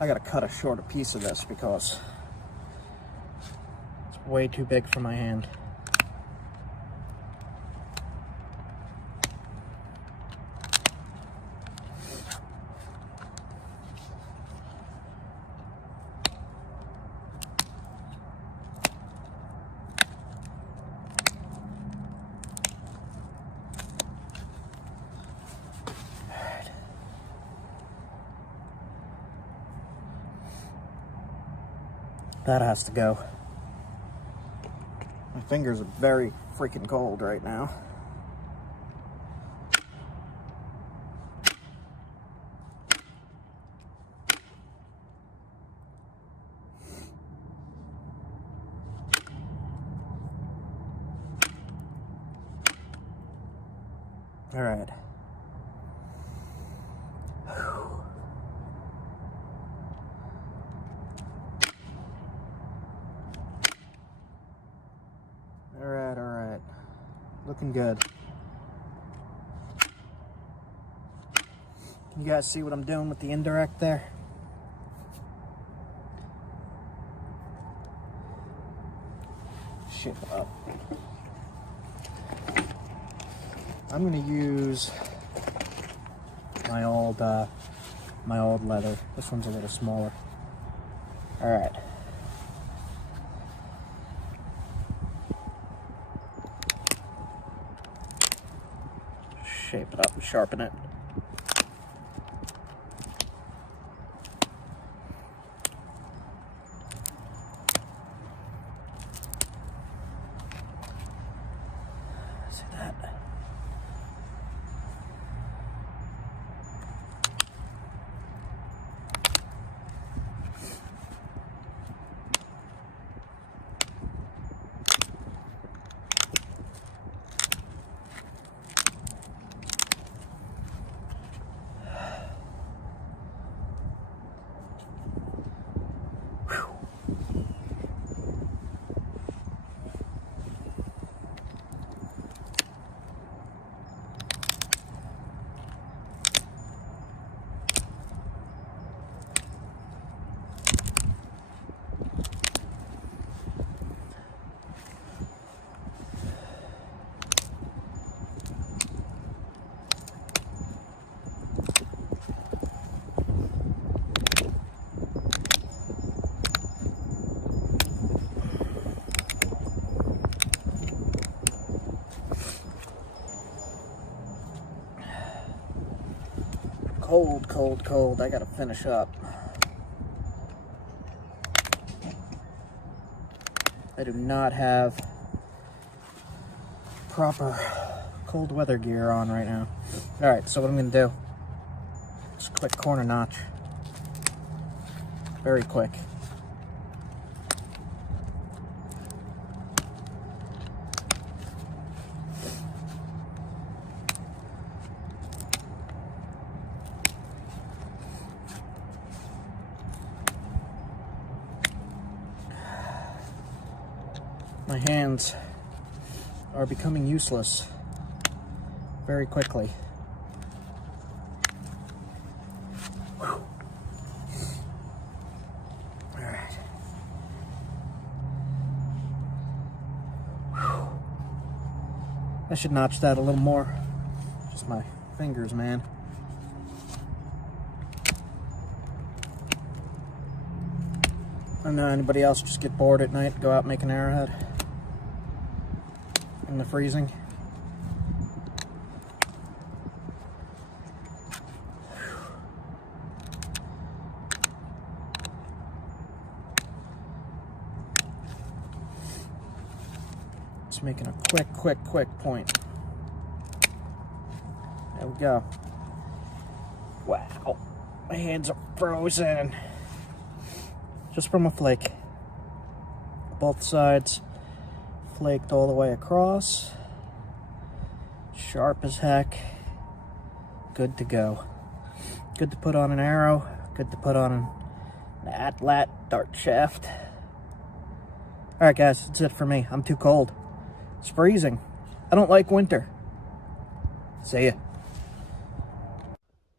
I gotta cut a shorter piece of this because it's way too big for my hand. That has to go. My fingers are very freaking cold right now. All right. All right. Looking good. Can you guys see what I'm doing with the indirect there? Shape it up. I'm gonna use my old leather. This one's a little smaller. All right. Shape it up and sharpen it. See that? Cold, cold, cold. I gotta finish up. I do not have proper cold weather gear on right now. All right, so what I'm gonna do, just a quick corner notch. Very quick. My hands are becoming useless very quickly. Whew. All right. Whew. I should notch that a little more. Just my fingers, man. I don't know anybody else just get bored at night, go out and make an arrowhead in the freezing. Just making a quick point. There we go. Wow, my hands are frozen. Just from a flake. Both sides flaked all the way across. Sharp as heck. Good to go. Good to put on an arrow. Good to put on an atlat dart shaft. Alright guys, that's it for me. I'm too cold. It's freezing. I don't like winter. See ya.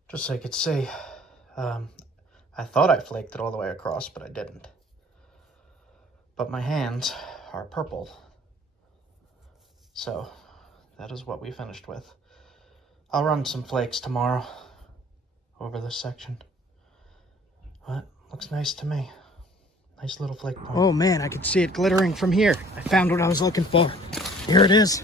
Just so you could see, I thought I flaked it all the way across, but I didn't. But my hands are purple. So, that is what we finished with. I'll run some flakes tomorrow over this section. But, looks nice to me. Nice little flake point. Oh man, I could see it glittering from here. I found what I was looking for. Here it is.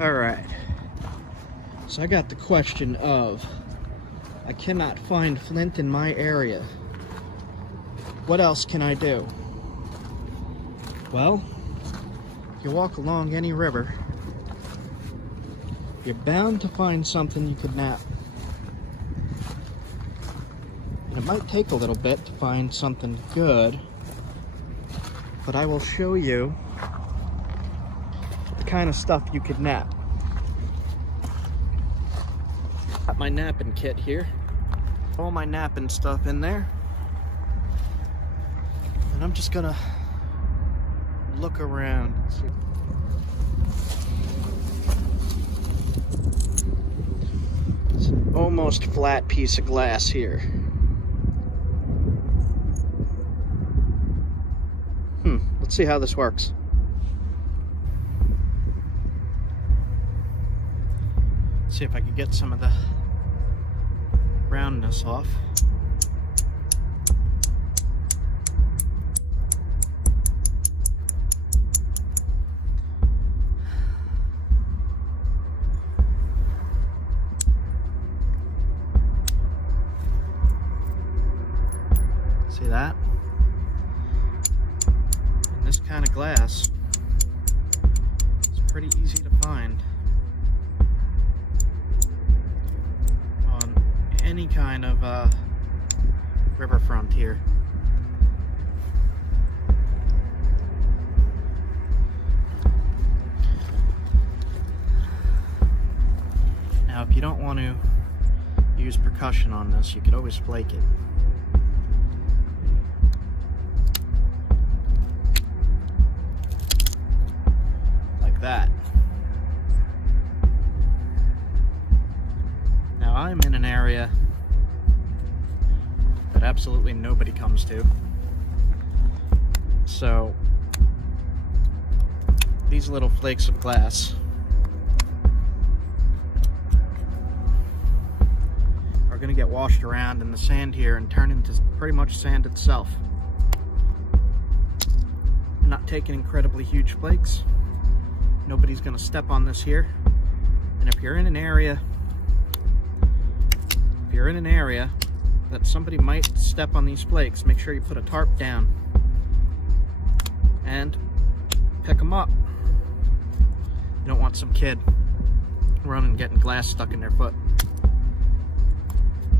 All right, so I got the question of, I cannot find flint in my area. What else can I do? Well, if you walk along any river, you're bound to find something you could nap. And it might take a little bit to find something good, but I will show you the kind of stuff you could nap. Got my napping kit here. All my napping stuff in there. And I'm just gonna look around. It's an almost flat piece of glass here. Let's see how this works. See if I can get some of the roundness off. See that? And this kind of glass is pretty easy to find on any kind of riverfront here. Now, if you don't want to use percussion on this, you could always flake it. Like that. Now, I'm in an area that absolutely nobody comes to. So, these little flakes of glass are going to get washed around in the sand here and turn into pretty much sand itself. I'm not taking incredibly huge flakes. Nobody's going to step on this here. And if you're in an area that somebody might step on these flakes, make sure you put a tarp down and pick them up. You don't want some kid running, getting glass stuck in their foot.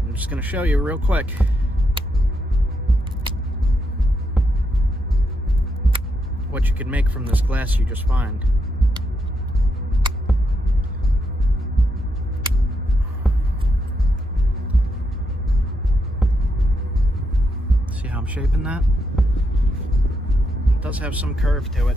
I'm just going to show you real quick. What you can make from this glass you just find. See how I'm shaping that? It does have some curve to it.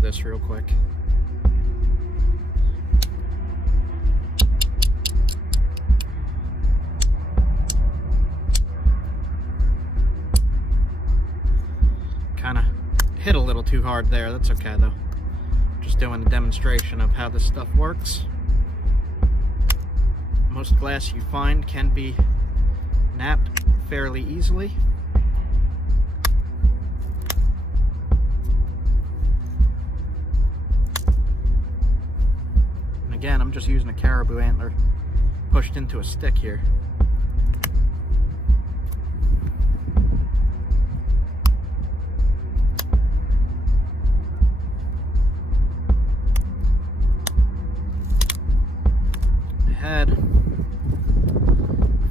This real quick. Kind of hit a little too hard there. That's okay though. Just doing a demonstration of how this stuff works. Most glass you find can be napped fairly easily. Again, I'm just using a caribou antler pushed into a stick here. I had a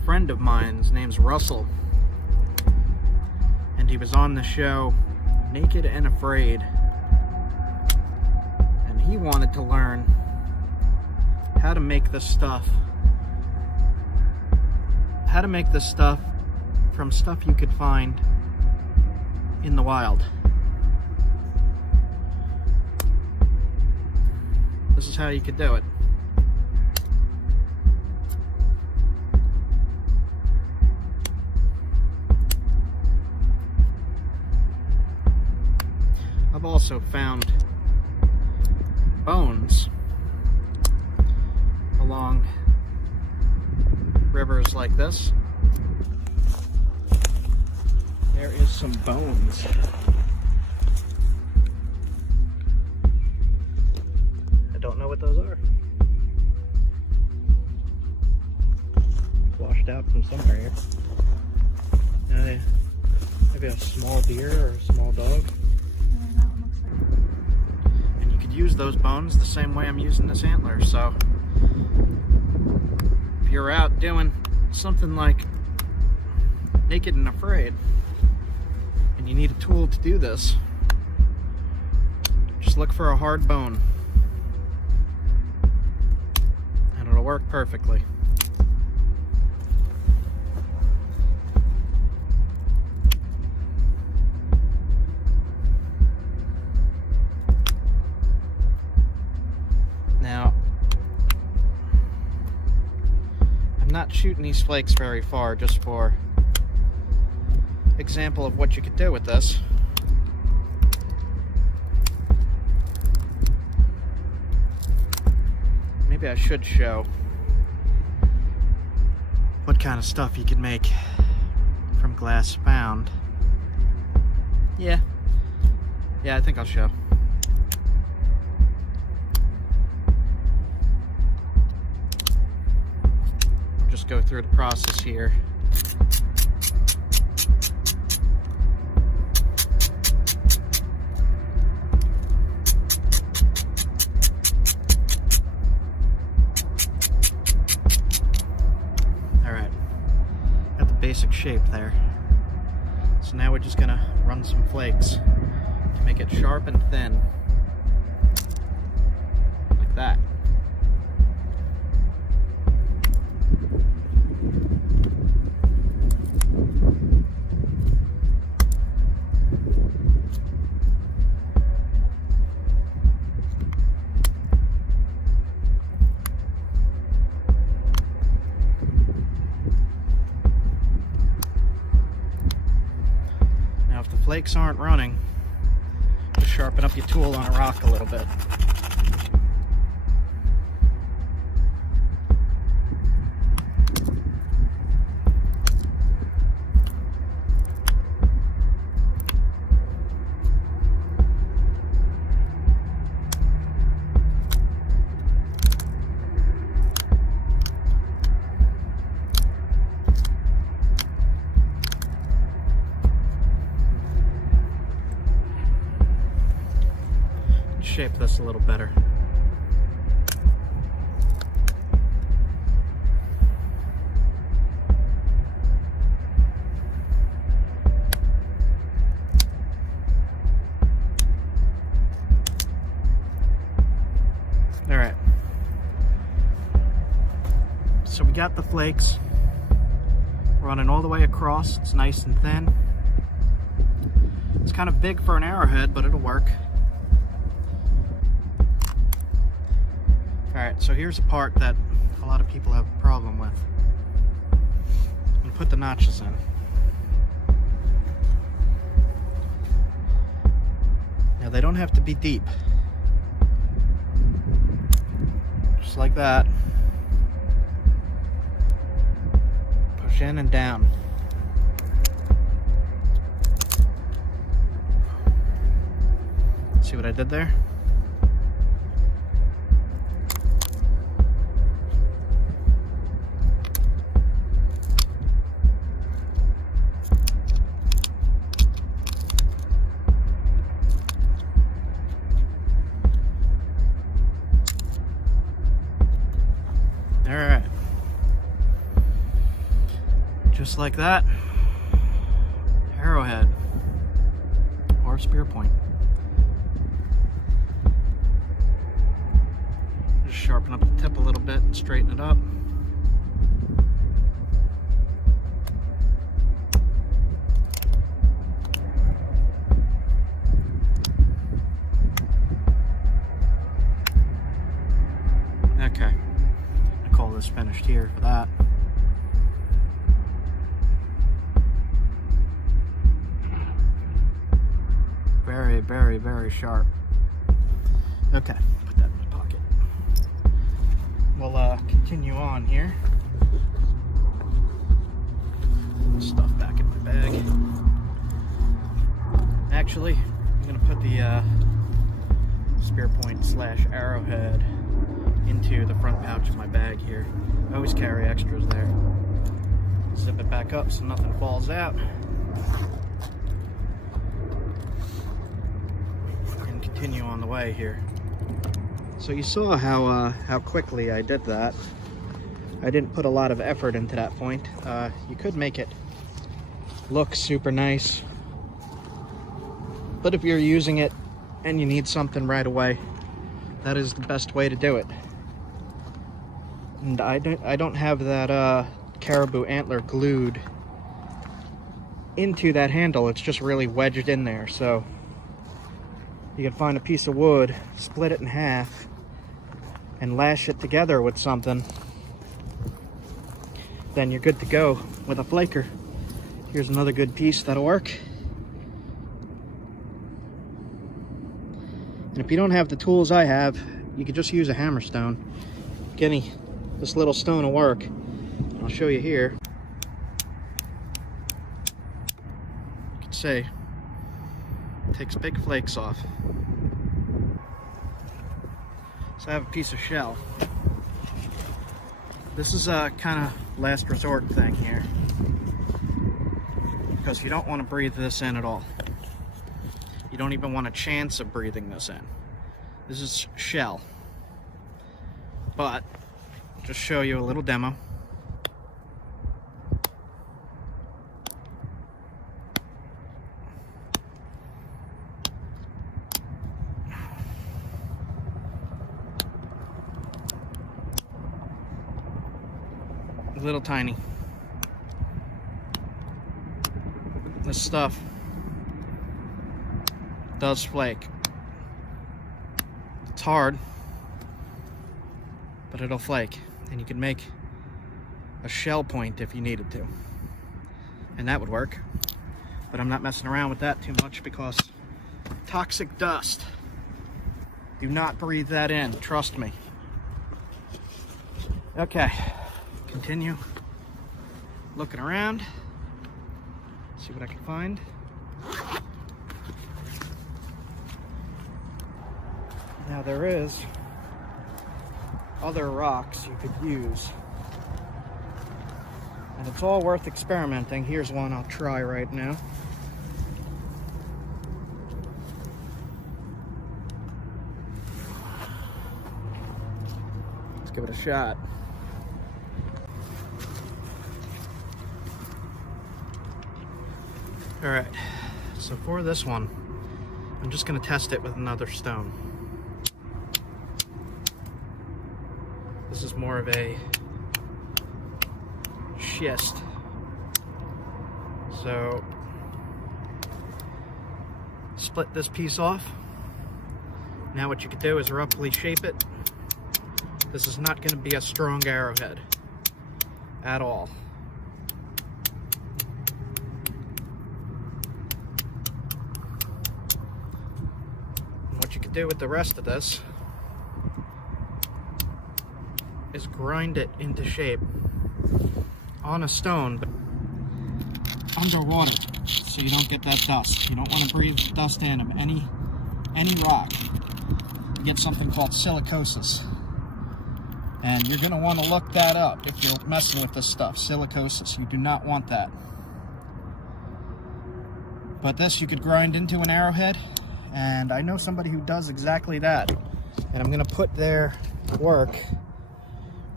friend of mine, his name's Russell, and he was on the show Naked and Afraid, and he wanted to learn how to make this stuff. How to make this stuff from stuff you could find in the wild. This is how you could do it. I've also found bones along rivers like this. There is some bones. I don't know what those are. Washed out from somewhere here. Maybe a small deer or a small dog. And you could use those bones the same way I'm using this antler, so if you're out doing something like Naked and Afraid and you need a tool to do this, just look for a hard bone and it'll work perfectly. Now, I'm not shooting these flakes very far, just for example of what you could do with this. Maybe I should show what kind of stuff you can make from glass found. Yeah, I think I'll show. Just go through the process here. Alright, got the basic shape there. So now we're just gonna run some flakes to make it sharp and thin. Like that. Flakes aren't running, just sharpen up your tool on a rock a little bit. shape this a little better. All right. So we got the flakes running all the way across. It's nice and thin. It's kind of big for an arrowhead, but it'll work. All right, so here's a part that a lot of people have a problem with. I'm gonna put the notches in. Now they don't have to be deep. Just like that. Push in and down. See what I did there? All right. Just like that. Arrowhead or spear point. Just sharpen up the tip a little bit and straighten it up. Okay, I call this finished here for that. Very, very, very sharp. Okay, put that in my pocket. We'll continue on here. Put the stuff back in my bag. Actually, I'm gonna put the spear point / arrowhead into the front pouch of my bag here. I always carry extras there. Zip it back up so nothing falls out. And continue on the way here. So you saw how quickly I did that. I didn't put a lot of effort into that point. You could make it look super nice, but if you're using it and you need something right away, that is the best way to do it. And I don't have that caribou antler glued into that handle. It's just really wedged in there. So you can find a piece of wood, split it in half, and lash it together with something. Then you're good to go with a flaker. Here's another good piece that'll work. And if you don't have the tools I have, you could just use a hammerstone. This little stone will work. I'll show you here. You can see it takes big flakes off. So I have a piece of shell. This is a kind of last resort thing here, because you don't want to breathe this in at all. You don't even want a chance of breathing this in. This is shell. But just show you a little demo. Little tiny. This stuff does flake. It's hard, but it'll flake, and you can make a shell point if you needed to, and that would work. But I'm not messing around with that too much because toxic dust. Do not breathe that in, trust me. Okay, continue looking around, see what I can find. Now there is other rocks you could use, and it's all worth experimenting. Here's one I'll try right now. a shot. All right, so for this one, I'm just gonna test it with another stone. This is more of a schist. So, split this piece off. Now what you could do is roughly shape it. This is not gonna be a strong arrowhead at all. What you could do with the rest of this is grind it into shape on a stone, but underwater, so you don't get that dust. You don't want to breathe dust in of any rock. You get something called silicosis, and you're going to want to look that up if you're messing with this stuff. Silicosis, you do not want that. But this you could grind into an arrowhead, and I know somebody who does exactly that. And I'm gonna put their work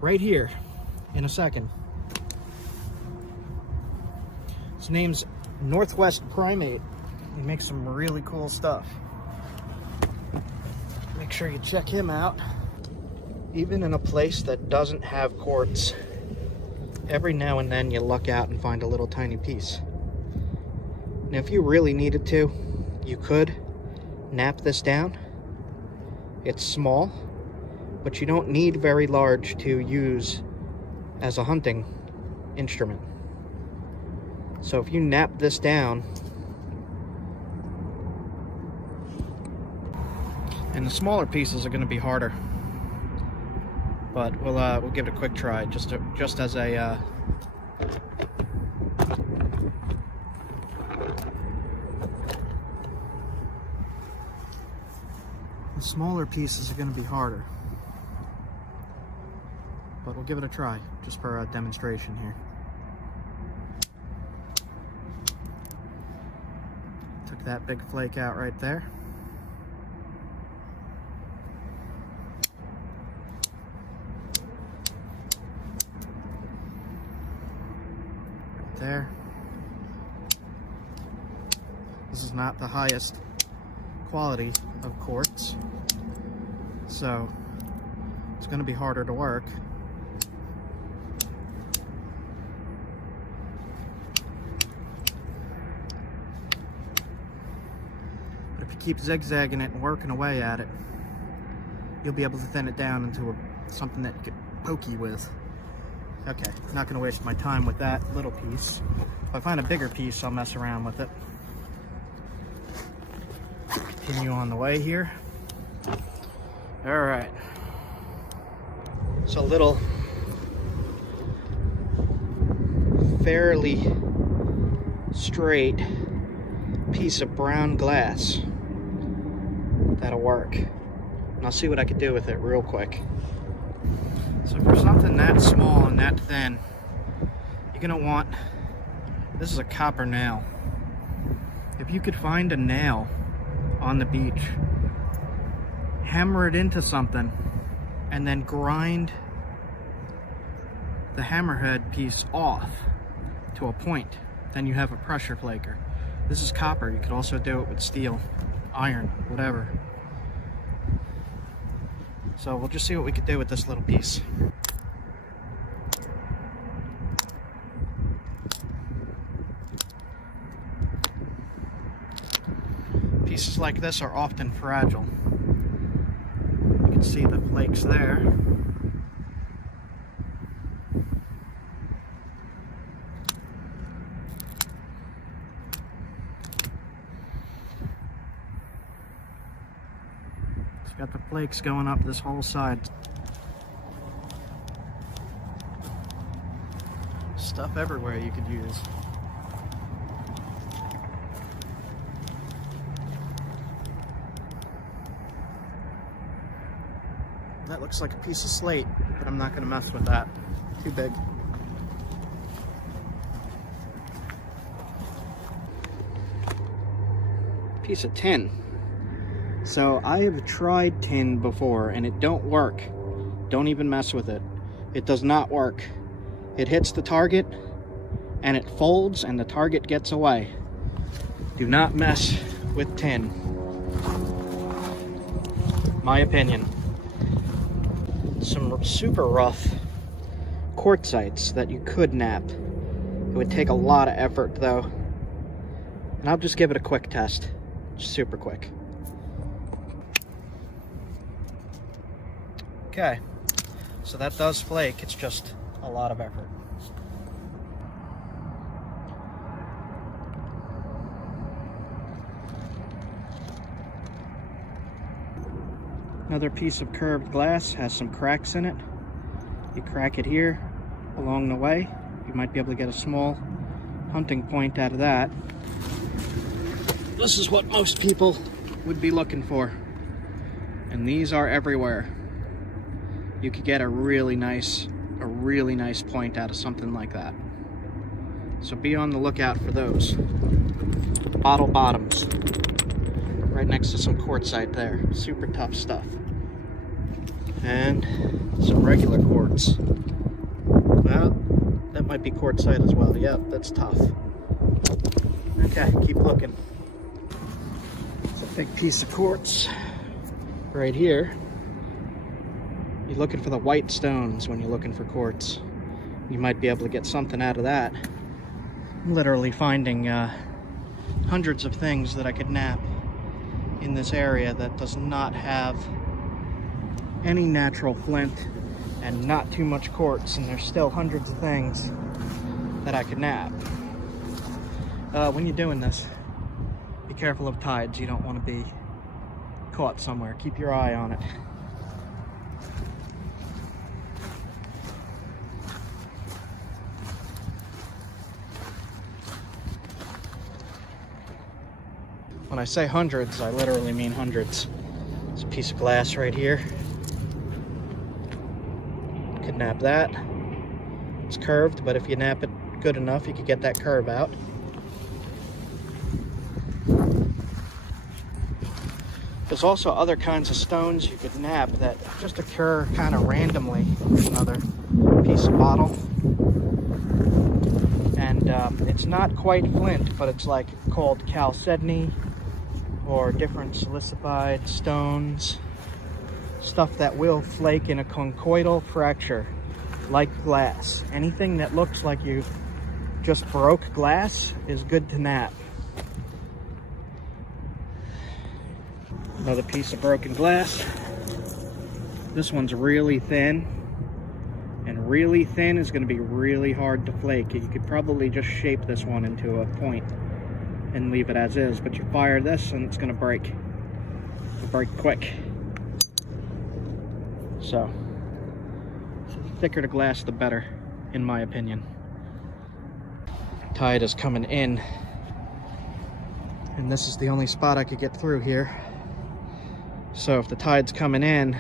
right here in a second. His name's Northwest Primate. He makes some really cool stuff. Make sure you check him out. Even in a place that doesn't have quartz, every now and then you luck out and find a little tiny piece. Now if you really needed to, you could knap this down. It's small, but you don't need very large to use as a hunting instrument. So if you knap this down, and the smaller pieces are going to be harder, but we'll give it a quick try just as a the smaller pieces are going to be harder, but we'll give it a try just for a demonstration here. Took that big flake out right there. Right there. This is not the highest quality of quartz, so it's going to be harder to work. But if you keep zigzagging it and working away at it, you'll be able to thin it down into something that you could poke you with. Okay, not going to waste my time with that little piece. If I find a bigger piece, I'll mess around with it. Continue on the way here. All right. So a little fairly straight piece of brown glass. That'll work. And I'll see what I can do with it real quick. So for something that small and that thin, you're gonna want, this is a copper nail. If you could find a nail on the beach, hammer it into something, and then grind the hammerhead piece off to a point, then you have a pressure flaker. This is copper. You could also do it with steel, iron, whatever. So we'll just see what we could do with this little piece. Pieces like this are often fragile. You can see the flakes there. It's got the flakes going up this whole side. Stuff everywhere you could use. That looks like a piece of slate, but I'm not going to mess with that. Too big. Piece of tin. So I have tried tin before and it don't work. Don't even mess with it. It does not work. It hits the target and it folds and the target gets away. Do not mess with tin. My opinion. Some super rough quartzites that you could nap. It would take a lot of effort though. And I'll just give it a quick test. Just super quick. Okay, so that does flake. It's just a lot of effort. Another piece of curved glass has some cracks in it. You crack it here along the way. You might be able to get a small hunting point out of that. This is what most people would be looking for. And these are everywhere. You could get a really nice point out of something like that. So be on the lookout for those. Bottle bottoms. Right next to some quartzite there. Super tough stuff. And some regular quartz. Well, that might be quartzite as well. Yep, that's tough. Okay, keep looking. It's a big piece of quartz right here. You're looking for the white stones when you're looking for quartz. You might be able to get something out of that. I'm literally finding hundreds of things that I could nap in this area that does not have any natural flint and not too much quartz, and there's still hundreds of things that I could nap. When you're doing this, be careful of tides. You don't want to be caught somewhere. Keep your eye on it. When I say hundreds, I literally mean hundreds. There's a piece of glass right here. You could nap that. It's curved, but if you nap it good enough, you could get that curve out. There's also other kinds of stones you could nap that just occur kind of randomly. Here's another piece of bottle. And it's not quite flint, but it's like called chalcedony, or different silicified stones, stuff that will flake in a conchoidal fracture, like glass. Anything that looks like you just broke glass is good to nap. Another piece of broken glass. This one's really thin, and really thin is going to be really hard to flake. You could probably just shape this one into a point and leave it as is, but you fire this and it's going to break. It'll break quick. So, the thicker the glass, the better, in my opinion. Tide is coming in, and this is the only spot I could get through here. So if the tide's coming in,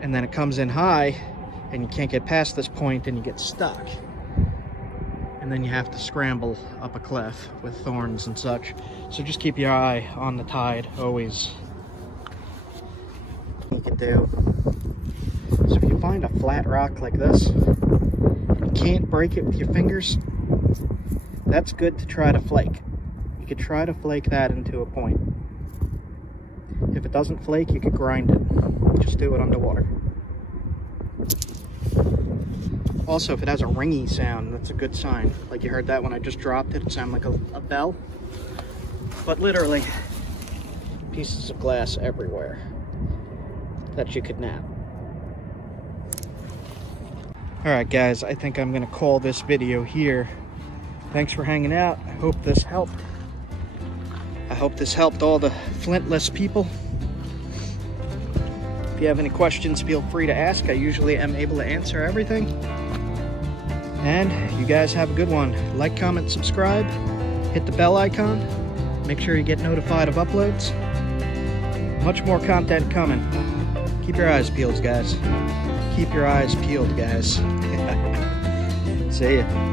and then it comes in high, and you can't get past this point, and you get stuck. And then you have to scramble up a cliff with thorns and such. So just keep your eye on the tide, always. You can do. So if you find a flat rock like this, and you can't break it with your fingers, that's good to try to flake. You could try to flake that into a point. If it doesn't flake, you could grind it. Just do it underwater. Also, if it has a ringy sound, that's a good sign. Like you heard that when I just dropped it, it sounded like a bell. But literally, pieces of glass everywhere that you could nap. Alright guys, I think I'm going to call this video here. Thanks for hanging out. I hope this helped. I hope this helped all the flintless people. If you have any questions, feel free to ask. I usually am able to answer everything. And you guys have a good one. Like, comment, subscribe, hit the bell icon, make sure you get notified of uploads. Much more content coming. Keep your eyes peeled, guys. Keep your eyes peeled, guys. See ya.